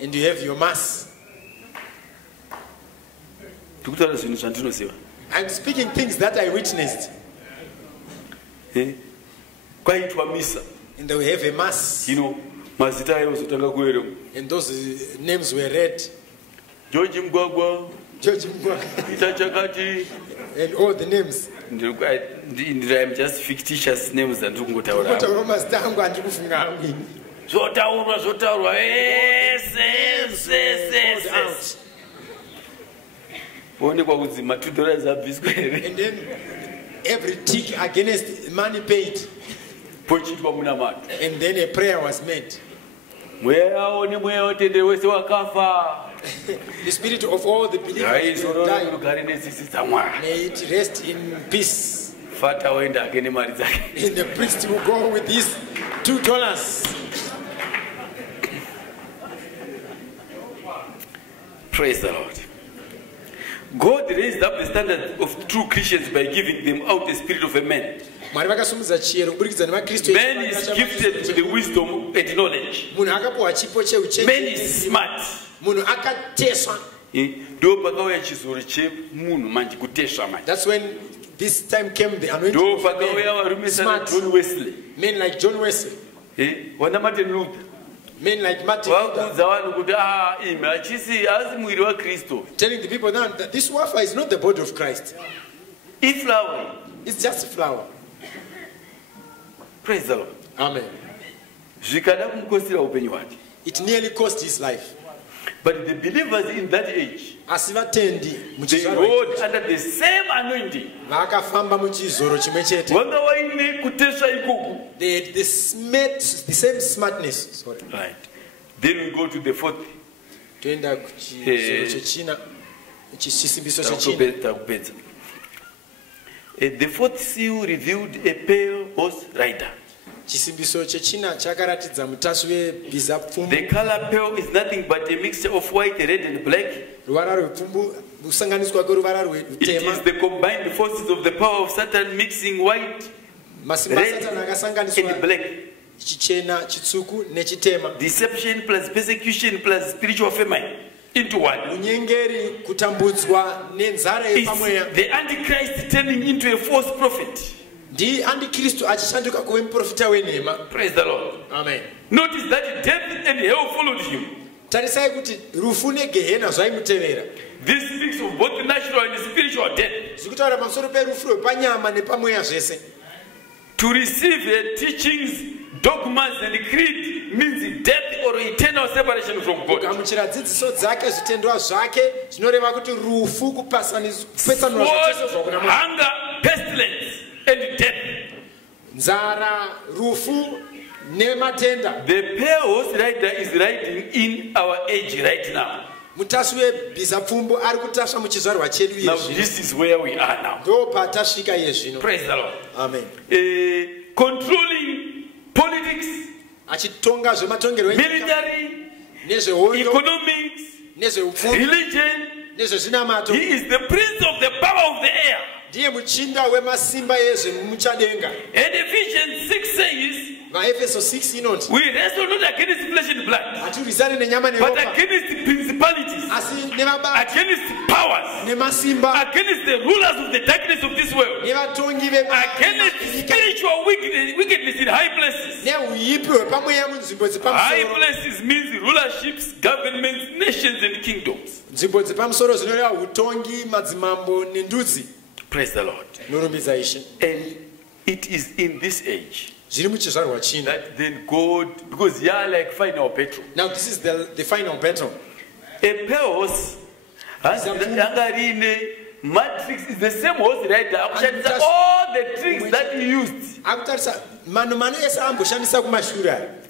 And you have your mass. I'm speaking things that I witnessed. Kwaitwa misa. And they will have a mass. You know, mazita ayozotanga kuerenga. And those names were read. George Mgwagwa, Peter Chakati, and all the names. I'm just fictitious names that don't go to Zotaurwa. Yes. And then every tick against money paid. And then a prayer was made. The spirit of all the believers who died, may it rest in peace. And the priest will go with his $2. Praise the Lord. God raised up the standard of true Christians by giving them out the spirit of a man. Man is gifted with the wisdom and knowledge. Man is smart. That's when this time came the anointing of men like John Wesley. Martin Luther. Men like Martin Luther, telling the people now that this wafer is not the body of Christ. It's just a flower. Praise the Lord. Amen. It nearly cost his life. But the believers in that age, they rode under the same anointing. They had the same smartness. Sorry. Right. Then we go to the fourth. The fourth seal revealed a pale horse rider. The color pale is nothing but a mixture of white, red, and black. It is the combined forces of the power of Satan mixing white, red, and black. Deception plus persecution plus spiritual famine into one. It's the Antichrist turning into a false prophet. Praise the Lord. Amen. Notice that death and hell followed him. This speaks of both natural and spiritual death. To receive teachings, dogmas, and creed means death or eternal separation from God. Sword, hunger, pestilence, and death. The pale horse rider is riding in our age right now. Now this is where we are now. Praise the Lord. Amen. Controlling politics, military, economics, religion. He is the prince of the power of the air. And Ephesians 6 says, we wrestle not against flesh and blood, but against principalities, against powers, against the rulers of the darkness of this world, against spiritual wickedness in high places. High places means rulerships, governments, nations, and kingdoms. Praise the Lord. And it is in this age that then God, because you are like final petrol. Now this is the final petrol. A horse has matrix is the same horse rider. All the tricks that he used.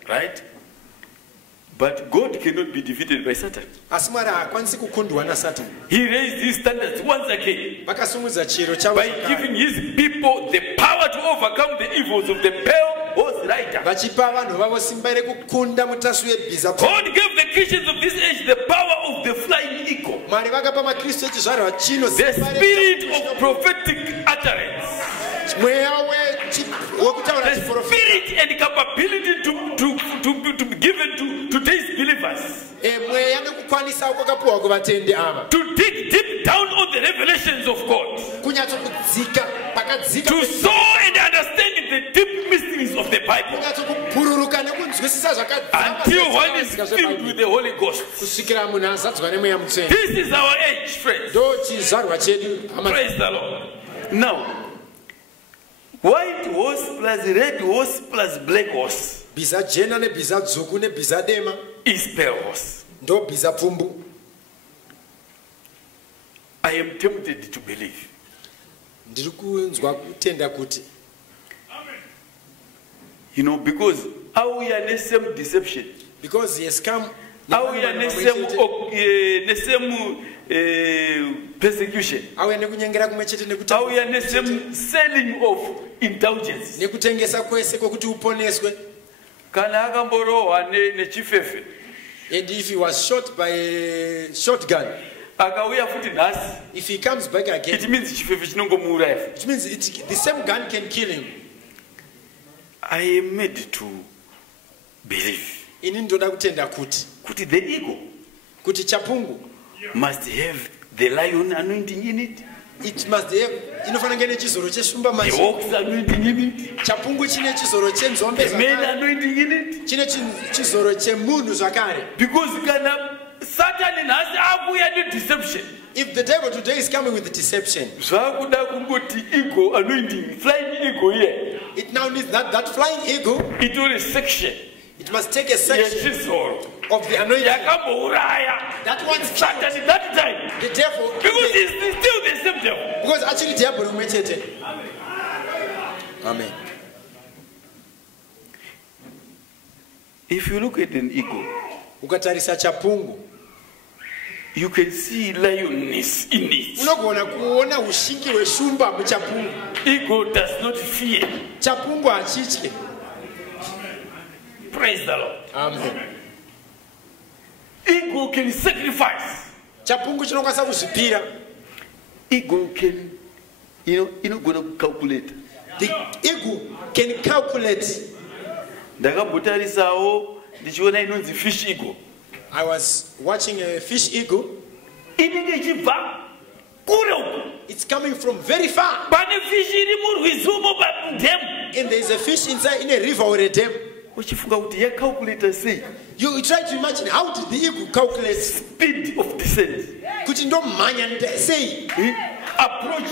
Right? But God cannot be defeated by Satan. He raised his standards once again by giving his people the power to overcome the evils of the pale horse rider. God gave the Christians of this age the power of the flying eagle, the spirit of prophetic utterance, the spirit and capability to be given to today's believers, to dig deep down on the revelations of God, to sow and understand the deep mysteries of the Bible, until one is filled with the Holy Ghost. This is our age, friends. Praise the Lord. Now, white horse plus red horse plus black horse is pale horse. I am tempted to believe. You know, because our same deception. Because he has come. Our same persecution. Our same selling of indulgence. And if he was shot by a shotgun, if he comes back again, it means the same gun can kill him. I am made to believe the eagle must have the lion anointing in it. it must have inofana ngene chizoro cheshumba The machi. ox anointing in it. Chapungu chine chizoro chenzombe The men zvakare. anointing in it. Chine chizoro chemunhu zvakare. Because kana Satan has a deception. If the devil today is coming with the deception, Zvakuda kungoti ego anointing, flying ego here. it now needs that flying eagle. It will a section. It must take a section Yechizoro. of the anointing. Yakambouraya. That one's Satan at that time. the devil. Because it's still the same devil. Because actually the devil umechete. Amen. If you look at an eagle, Ukatarisa chapungu, you can see lioness in it. unogona kuona ushingi hweshumba muchapungu. Eagle does not fear. Chapungu hachitye. Praise the Lord. Amen. Eagle can sacrifice. Chapungu chinokwanisa kuzvipira. Eagle can, gonna calculate. The eagle can calculate. Ndakambotarisawo ndichiona inonzi fish eagle. I was watching a fish eagle. Inenge ichibva kure uko. It's coming from very far. Pane fish iri murwizumo pademu. And there is a fish inside in a river or a dam. Uchifunga kuti yacalculate sei. You try to imagine how did the eagle calculate Speed of descent. kuti ndomhanya sei Approach.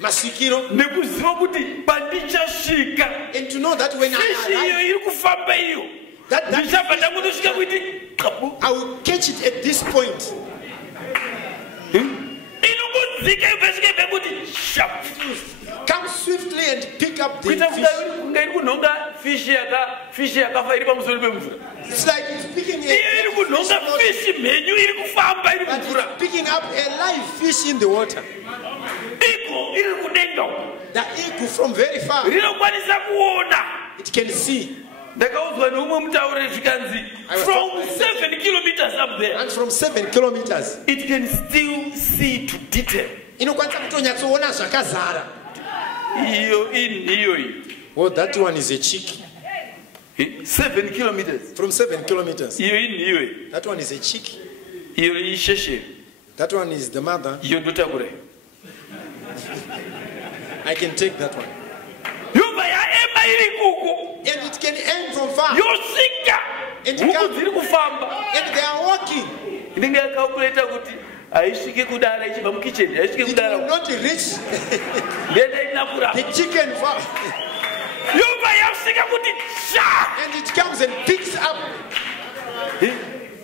masvikiro, Nekuziva kuti pandichasvika. and to know that when Fish I arrive, iyo iri kufamba iyo. that Ndichabva ndangondosvika kuti kapu. I will catch it at this point. Inongodzika ibvesvika pekuti sharp. Come swiftly and pick up the Kuita fish. kunga iri kunhonga fish yakafa iri pamusoro pemvura. It's like it's picking Iyo iri kunhonga fish mhenyu iri kufamba iri but mumvura. it's picking up a live fish in the water. Iko iri kudenga uko. The eagle from very far, Rinokwanisa kuona. it can see. Ndakaudzwa neumwe mutauri zvikanzi from 7 kilometers up there. And from 7 kilometers, It can still see to detail. inokwanisa kutonyatsoona zvakazara. Iyo iniyo iyi. Oh, that one is a chick. 7 kilometers. From 7 kilometers. Iyo iniyo iyi. That one is a chick. Iyo isheshe. That one is the mother. Iyo ndotakura. I can take that one. Yobva yaema iri kuku. And it can end from far. Yosvika. Huku dziri kufamba. And they are walking. Inenge yakakuleta kuti haisviki kudara ichibva mukicheni. Haisviki It will kudara. not reach Ndenda inakura. the chicken far. Yobva yasvika kuti sha. And it comes and picks up.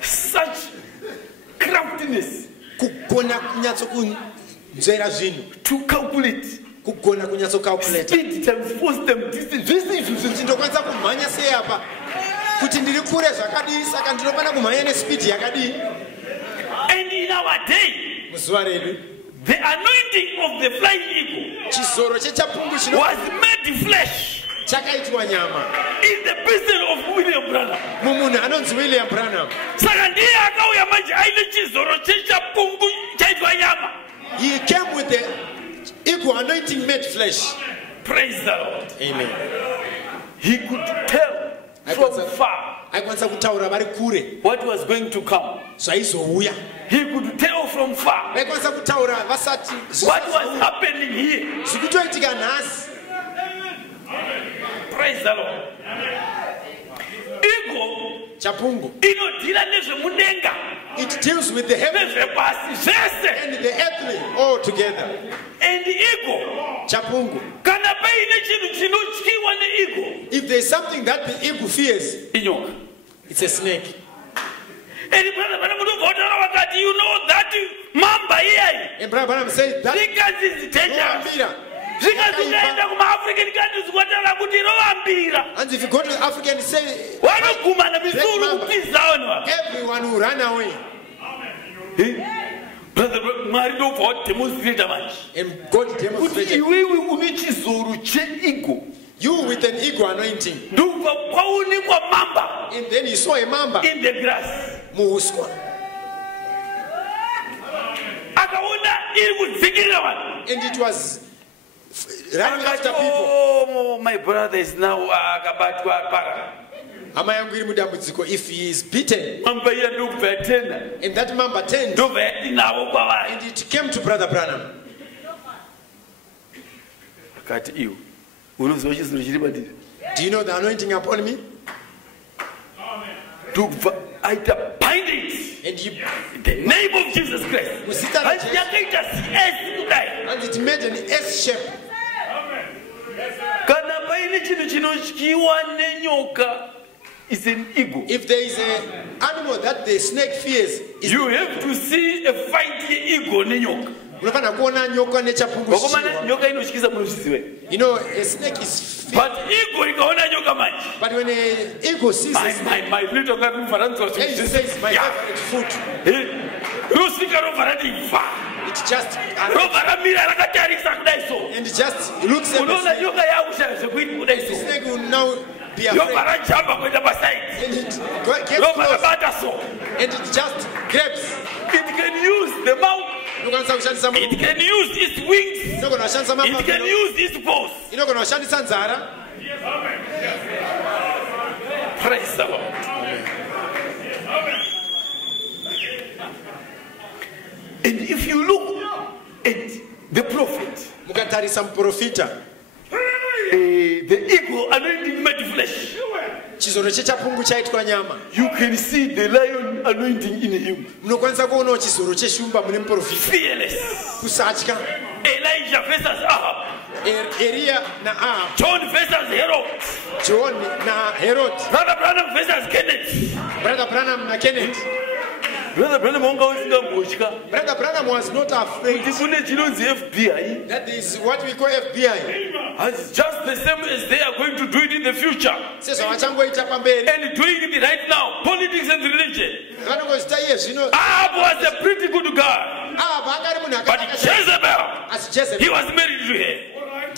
Such craftiness Kugona kunyatsokunzvera zvinhu. to calculate. Kugona kunyatsokalculate. Speed times force them distance. Zvese izvi Kuti ndokwanisa kumhanya sei apa. Kuti ndiri kure zvakadii saka ndinofana kumhanya nespeed yakadii. And in our day, Muzuva redu, the anointing of the flying eagle chizoro chechapungu was made flesh chakaitwa nyama. in the person of William Branham. Mumunhu anonzi William Branham. Saka ndiye akauya manje aine chizoro chechapungu chaitwa nyama. He came with the equal anointing made flesh. Praise the Lord. Amen. He could tell from far Aikwanisa kutaura vari kure what was going to come. zvaizouya. He could tell from far Vaikwanisa kutaura vasati what was happening here. zvikutoitika nhasi. Praise the Lord. Eagle Chapungu, inodhira nezvemudenga it deals with the heaven nezvepasi zvese. and the earthly all together. And eagle, Chapungu, kana paine chinhu chinotyiwa neeagle, if there is something that the eagle fears, inyoka. it's a snake. And brother munobva wataura wakati, you know that mamba iyai And Brother Branham said that zvikanzi is dangerous. Roambira. Zvikanzi ukaenda kumaafrican countries kwataura kuti roambira. And if you go to the African, say Vanogumana misuru kupizawo nevanhu. everyone will run away. Brother, Mwari ndobva wademonstrata manje. And God Kuti demonstrated iwewe une chizoro cheeagle. you with an eagle anointing. Ndobva kwaonekwa mamba And then he saw a mamba in the grass. muhuswa. Akaona iri kudzingirira vanhu. And it was running after people. Oh, my brother is now akabatwa para. Hama yangu iri mudambudziko. If he is beaten, Mamba iya ndobva yatenda. and that mamba turned, Ndobva yati navo kwavari. and it came to Brother Branham. Kati iwo. Unoziva chiziro chiri patiri. Do you know the anointing upon me? I bind it and you, in the name of Jesus Christ. And it made an S shape. It's an ego. If there is an animal that the snake fears, you have to see a fight ego. You know, a snake is fear. But ego, but when an ego sees my little girl, he says, my favorite food. It just and it just looks at the snake will now be afraid. And it just grabs. It can use the mouth. It can use its wings. It can use its paws. Praise the Lord. And if you look at the prophet, the ego anointing made flesh, you can see the lion anointing in him. Fearless. Elijah versus Ahab. John versus Herod. Brother Branham versus Kenneth. Brother Branham was not afraid. That is what we call FBI. It's just the same as they are going to do it in the future. And doing it right now, politics and religion. Ahab was a pretty good guy. But Jezebel, he was married to her. I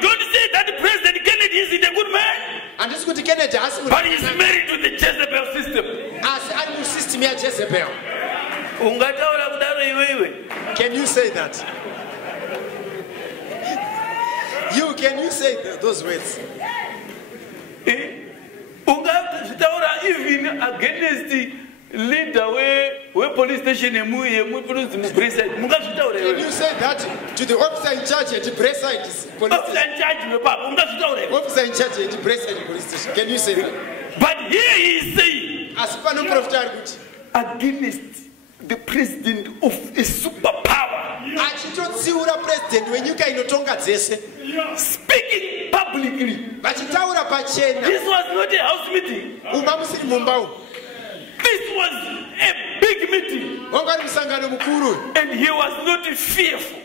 don't say that President Kennedy isn't a good man. But he's married to the Jezebel system. Can you say that? Can you say those words? Even against the leader where police station can you say that to the officer in charge at Braeside officer in charge at Braeside police station? Can you say that? But here he is saying against the president of a superpower, speaking publicly. This was not a house meeting. This was a big meeting. And he was not fearful.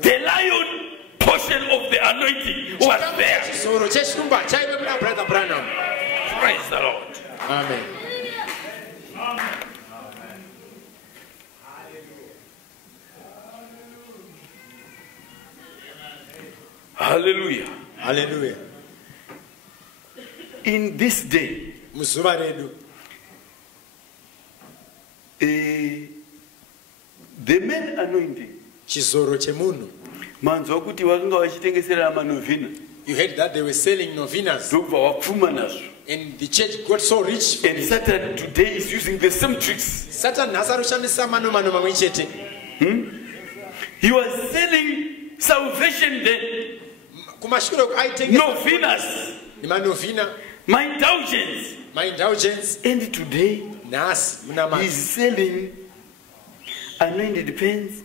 The lion portion of the anointing was there. Praise the Lord. Amen. Hallelujah. Hallelujah. In this day, the main anointing, you heard that they were selling novenas. And the church got so rich. And Satan today is using the same tricks. He was selling salvation then. Novenas. My indulgence. And today he's selling anointed pens,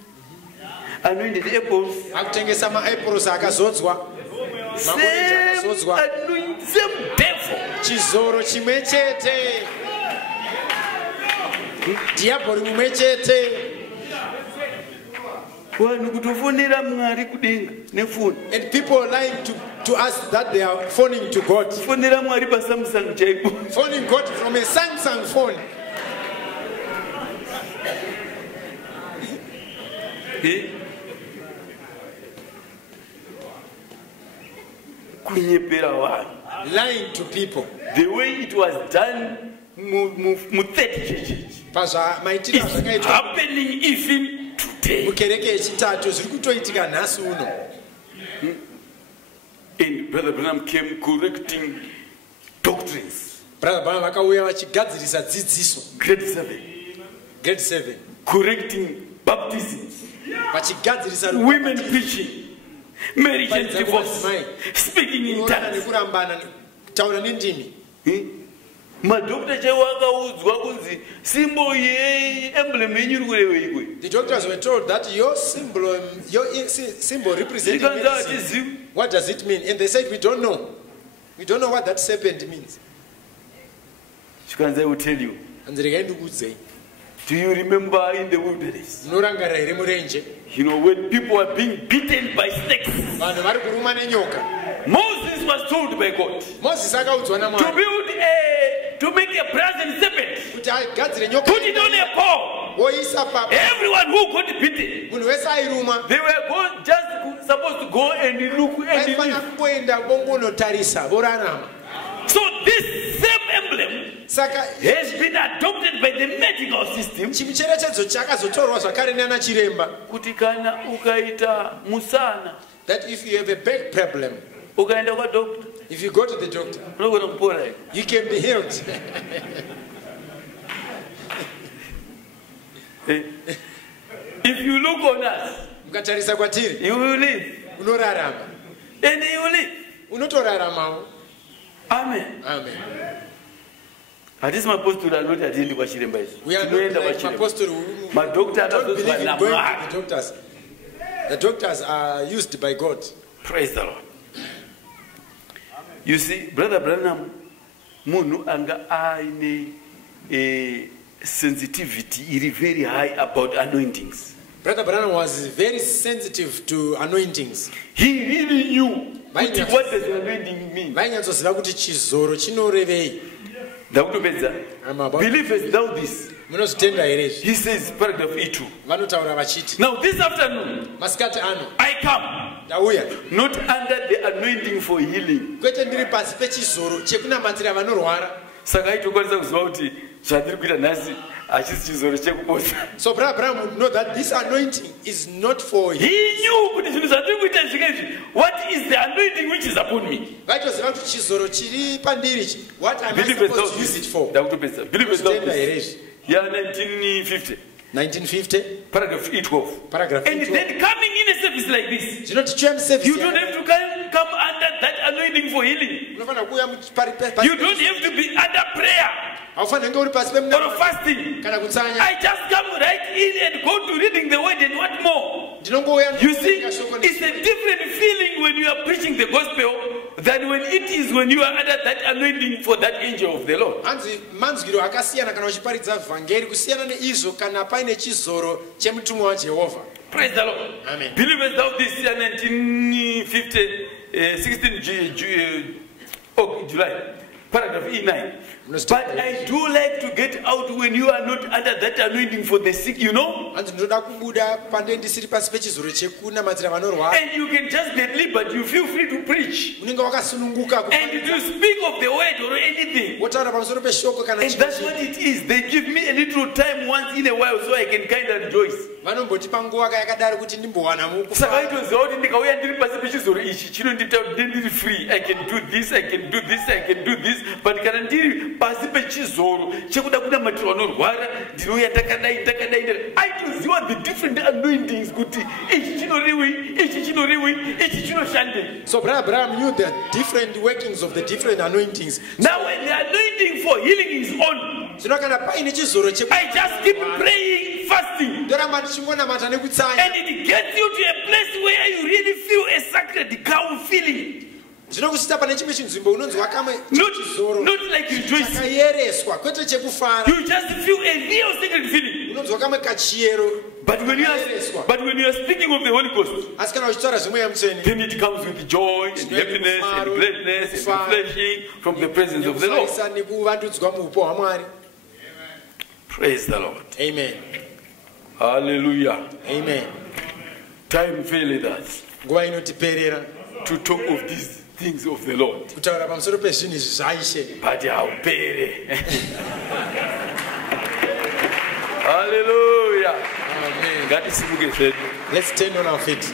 anointed apples. Same devil. Chizoro chimechete. Diaboli mumechete. And people are lying to us that they are phoning to God. Phoning God from a Samsung phone. Lying to people. The way it was done, it's happening even today. And Brother Branham came correcting doctrines. Grade 7. Correcting baptisms, vachigadzirisa women preaching, marriage and divorce, speaking in tongues. taura nendimi. Madokta chaiwo akaudzwa kunzi symbol emblem yenyu iri kureve ikwe. The doctors were told that your symbol represents. What does it mean? And they said, we don't know. We don't know what that serpent means. I will tell you. Do you remember in the wilderness? You know, when people were being beaten by snakes, Moses was told by God to make a brazen serpent, put it on a pole. Everyone who got beaten, they were just supposed to go and look and live. So this same emblem has been adopted by the medical system. That if you have a back problem, if you go to the doctor, you can be healed. If you look on us, you will live. And you will live. Amen. Amen. That is my apostle. I not attend Bashiremba. We are not like my apostle. My doctor don't believe in going to the doctors. The doctors are used by God. Praise the Lord. You see, Brother Branham, Munu anga aine sensitivity is very high about anointings. Brother Branham was very sensitive to anointings. He really knew what does anointing mean. Believest thou this? He says, paragraph E2. Now this afternoon, I come not under the anointing for healing. So Brother would know that this anointing is not for him. He knew what is the anointing which is upon me. What am I supposed to use it for? Yeah, 1950. 1950. Paragraph E12. Paragraph and E12. then coming in a service like this, you don't have to come under that anointing for healing. You don't have to be under prayer or fasting. I just come right in and go to reading the word and what more. You see, it's a different feeling when you are preaching the gospel than when it is when you are under that anointing for that angel of the Lord. Praise the Lord. Amen. Believers thou this year 1950, 16 July, paragraph E9. But I do like to get out when you are not under that anointing for the sick, you know? And you can just get liberty, you feel free to preach. And to speak of the word or anything. And that's what it is. They give me a little time once in a while so I can kind of rejoice. I can do this, I can do this, I can do this, but pasipe chizoro chekuda kuna matiro anorwara ndinouya takadai aitoziva the different anointings kuti ichi chinoriwi ichi chinoshandei. So Abraham knew the different workings of the different anointings. Now when the anointing for healing is on, I just keep praying, fasting, and it gets you to a place where you really feel a sacred cow feeling. Not like rejoicing. You just feel a real sacred feeling. But when you are speaking of the Holy Ghost, then it comes with joy and happiness and gladness and refreshing from the presence of the Lord. Praise the Lord. Amen. Hallelujah. Amen. Time failed us to talk of these things of the Lord. But I'll pay. Hallelujah. Amen. God is good. Let's stand on our feet.